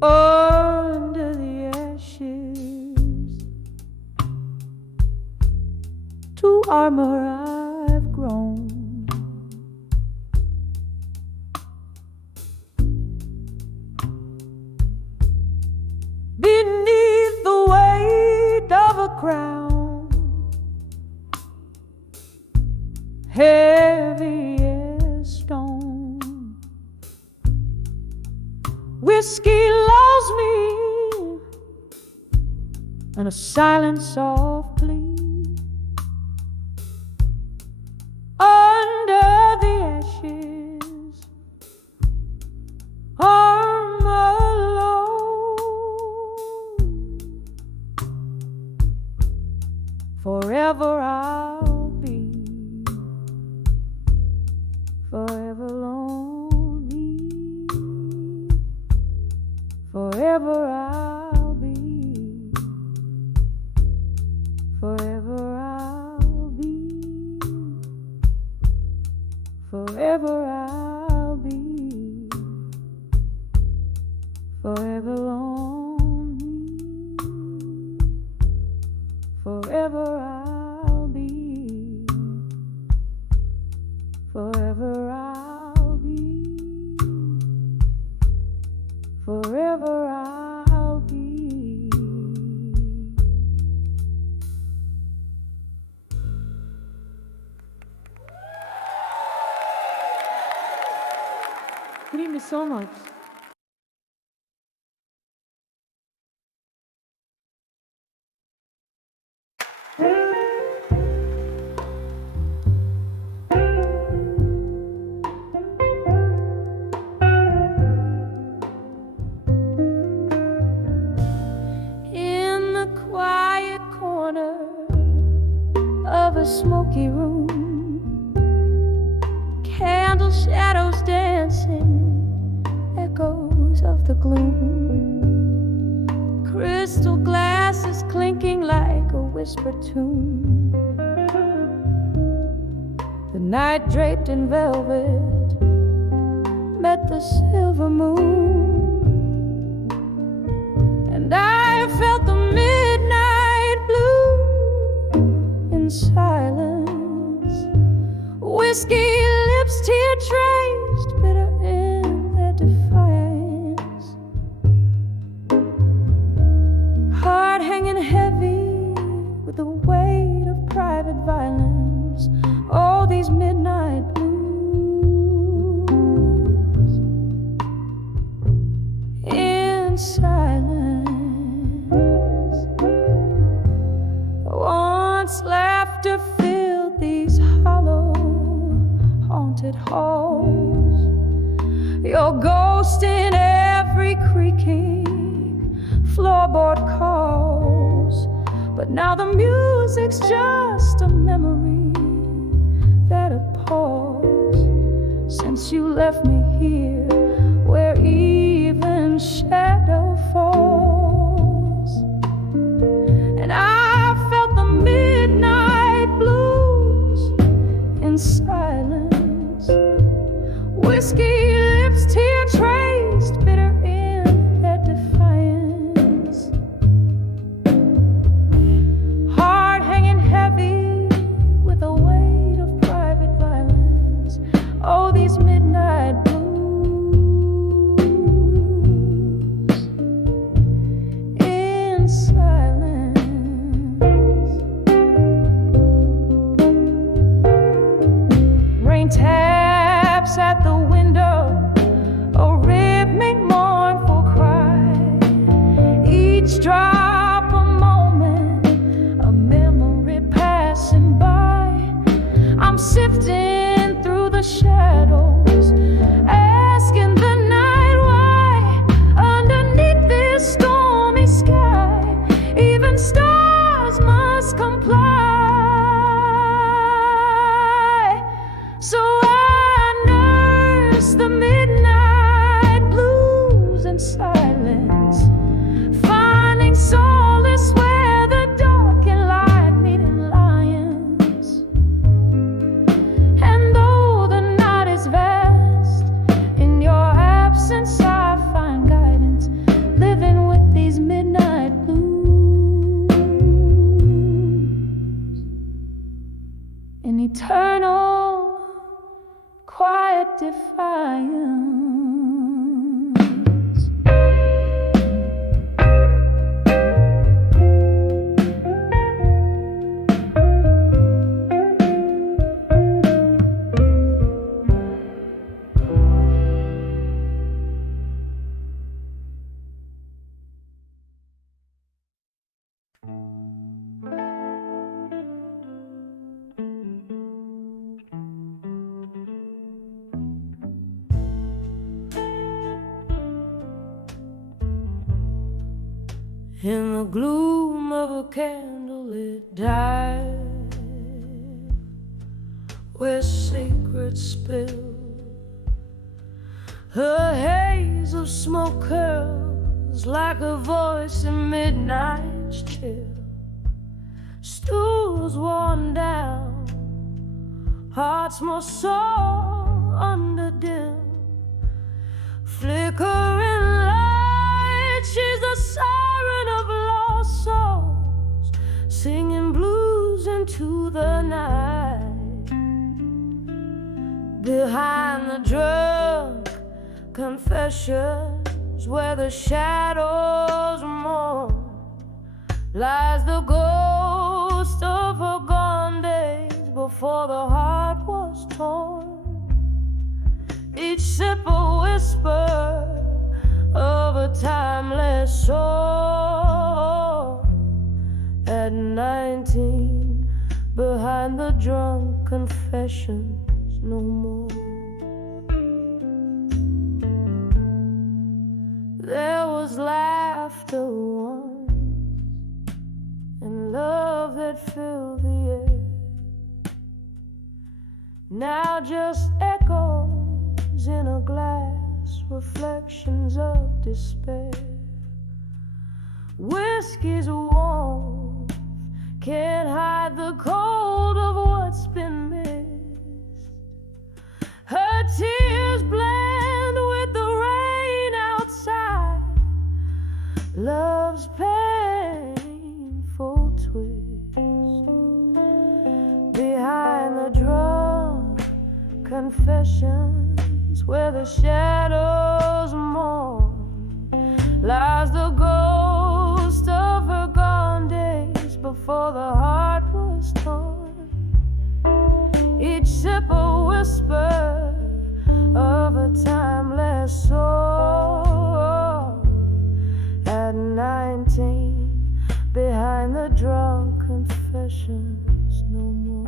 Under the ashes, to armor I've grown. Beneath the weight of a crown, heavy as stone. Whiskey lulls me and a silent soft plea. Under the ashes, arm alone. Forever I'll be, forever lonely. Forever I'll be, forever I'll be, forever I'll be, forever lonely. Forever I'll be, forever I'll be, forever I'll be. Thank you so much. a smoky room, candle shadows dancing, echoes of the gloom, crystal glasses clinking like a whispered tune. The night draped in velvet met the silver moon, and I felt the midnight blue in silence. Whiskey lips, tear traced, bitter in their defiance. Heart hanging heavy with the weight of private violence. Oh, these midnight blues in silence. Once laughter filled these hollow, haunted halls. Your ghost in every creaking floorboard calls. But now the music's just a memory that appalls. Since you left me here, where even shadow falls, and I felt the midnight blues in silence. Whiskey lips, tear traced, bitter in their defiance. Heart hanging heavy with a weight of private violence. Oh, these midnight blues in silence. Rain taps at the window, a rhythmic mournful cry. Each drop a moment, a memory passing by. I'm sifting through the shadows, asking the night why. Underneath this stormy sky, even stars must comply. So I nurse the midnight blues in silence, finding solace where the dark and light meet in lions. And though the night is vast, in your absence I find guidance, living with these midnight blues in eternal quiet defiance. In the gloom of a candlelit dive, where secrets spill, a haze of smoke curls like a voice in midnight's chill. Stools worn down, hearts more sore under dim, flickering light. She's the siren of lost souls, singing blues into the night. Behind the drunk confessions, where the shadows mourn, lies the ghost of her gone days before the heart was torn. Each sip a whisper of a timeless soul. At 19, behind the drunk confessions, no more. There was laughter once, and love that filled the air. now just echoes in a glass, reflections of despair. Whiskey's warmth can't hide the cold of what's been missed. Her tears blend with the rain outside, love's painful twist. Behind the drunk confessions, where the shadows mourn, lies the ghost of her gone days before the heart was torn. Each sip a whisper of a timeless soul. At 19, behind the drunk confessions, no more.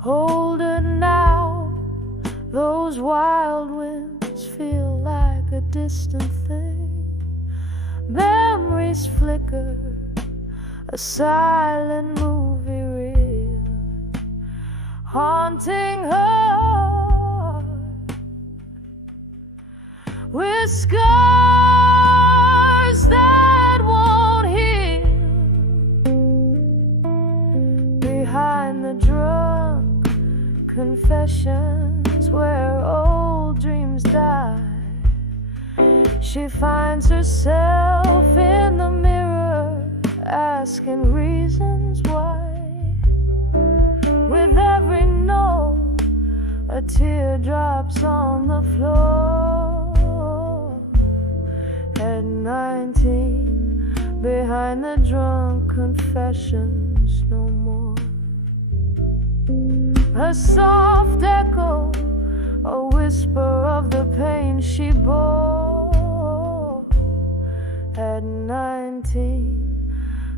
Hold her now, those wild winds feel like a distant thing. Memories flicker, a silent movie reel, haunting her with scars that won't heal. Behind the drunk confessions, where old dreams die, she finds herself in the mirror, asking reasons why. With every no, a tear drops on the floor. At 19, behind the drunk confessions, no more. A soft echo, a whisper of the pain she bore. At 19,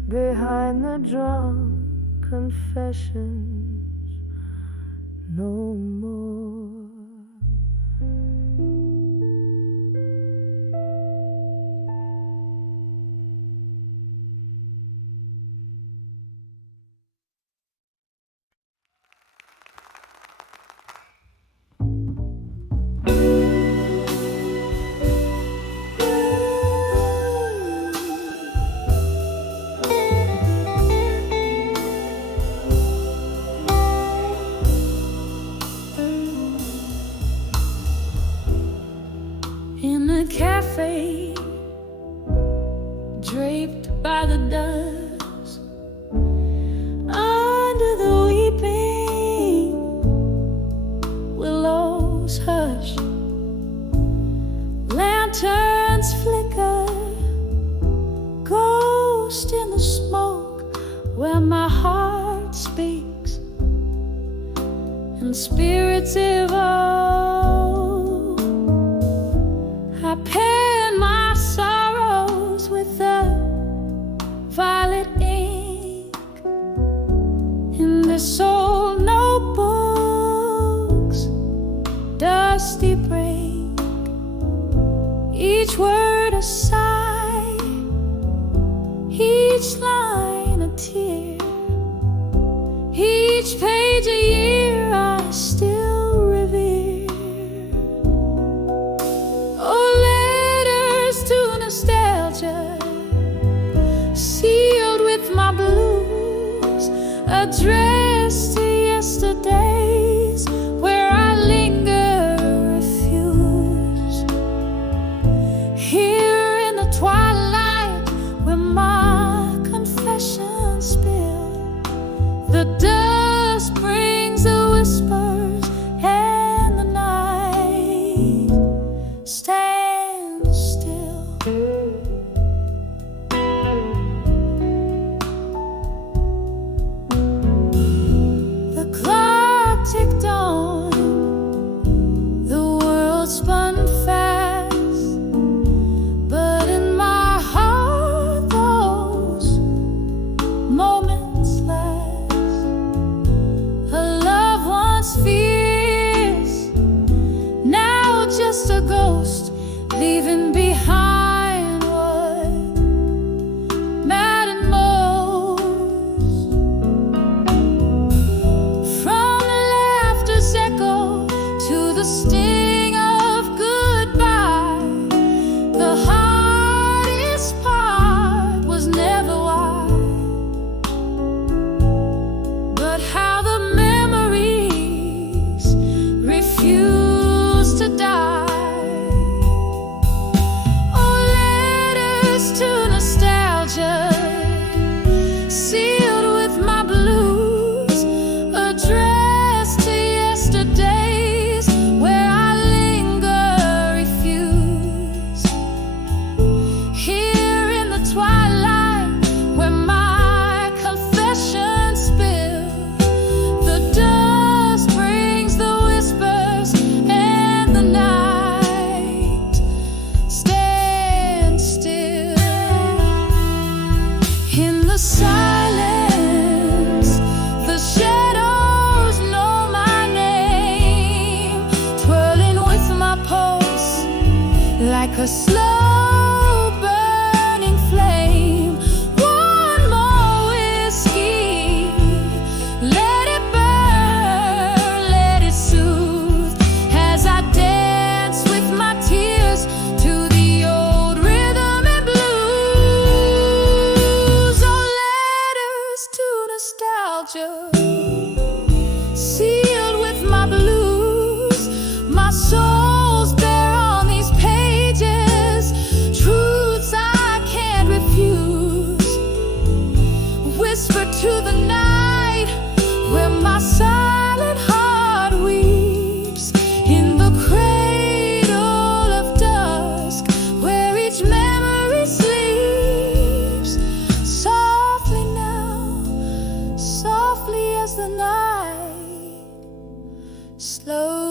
behind the drunk confessions, no more. Cafe, draped by the dust, under the weeping willows hush, lanterns flicker, ghost in the smoke where my heart speaks and spirits evoke. I pen my sorrows with the violet ink in this old notebook's dusty break. Each word a sigh, each line a tear, each page a year I still revere. Sealed with my blues, addressed to yesterdays where I linger, refuse. Here in the twilight where my confessions spill, the dust brings the whispers and the night. leaving behind what mattered most. From the laughter's echo to the sting of goodbye, the hardest part was never why, but how the memories refuse to die. Oh, letters to nostalgia, sealed with my blues, addressed to yesterdays where I linger, refuse. Here in the twilight, where my confessions spill, the dust brings the whispers, and the night stands still. In the silence, the shadows know my name, twirling with my pulse like a slow burning flame. One more whiskey, let it burn, let it soothe, as I dance with my tears to the old rhythm and blues. Oh, letters to nostalgia, sealed with my blues, my soul's bare on these pages, truths I can't refuse. Whisper to the night where my silent heart weeps, in the cradle of dusk where each memory sleeps. Softly now, softly as the night slows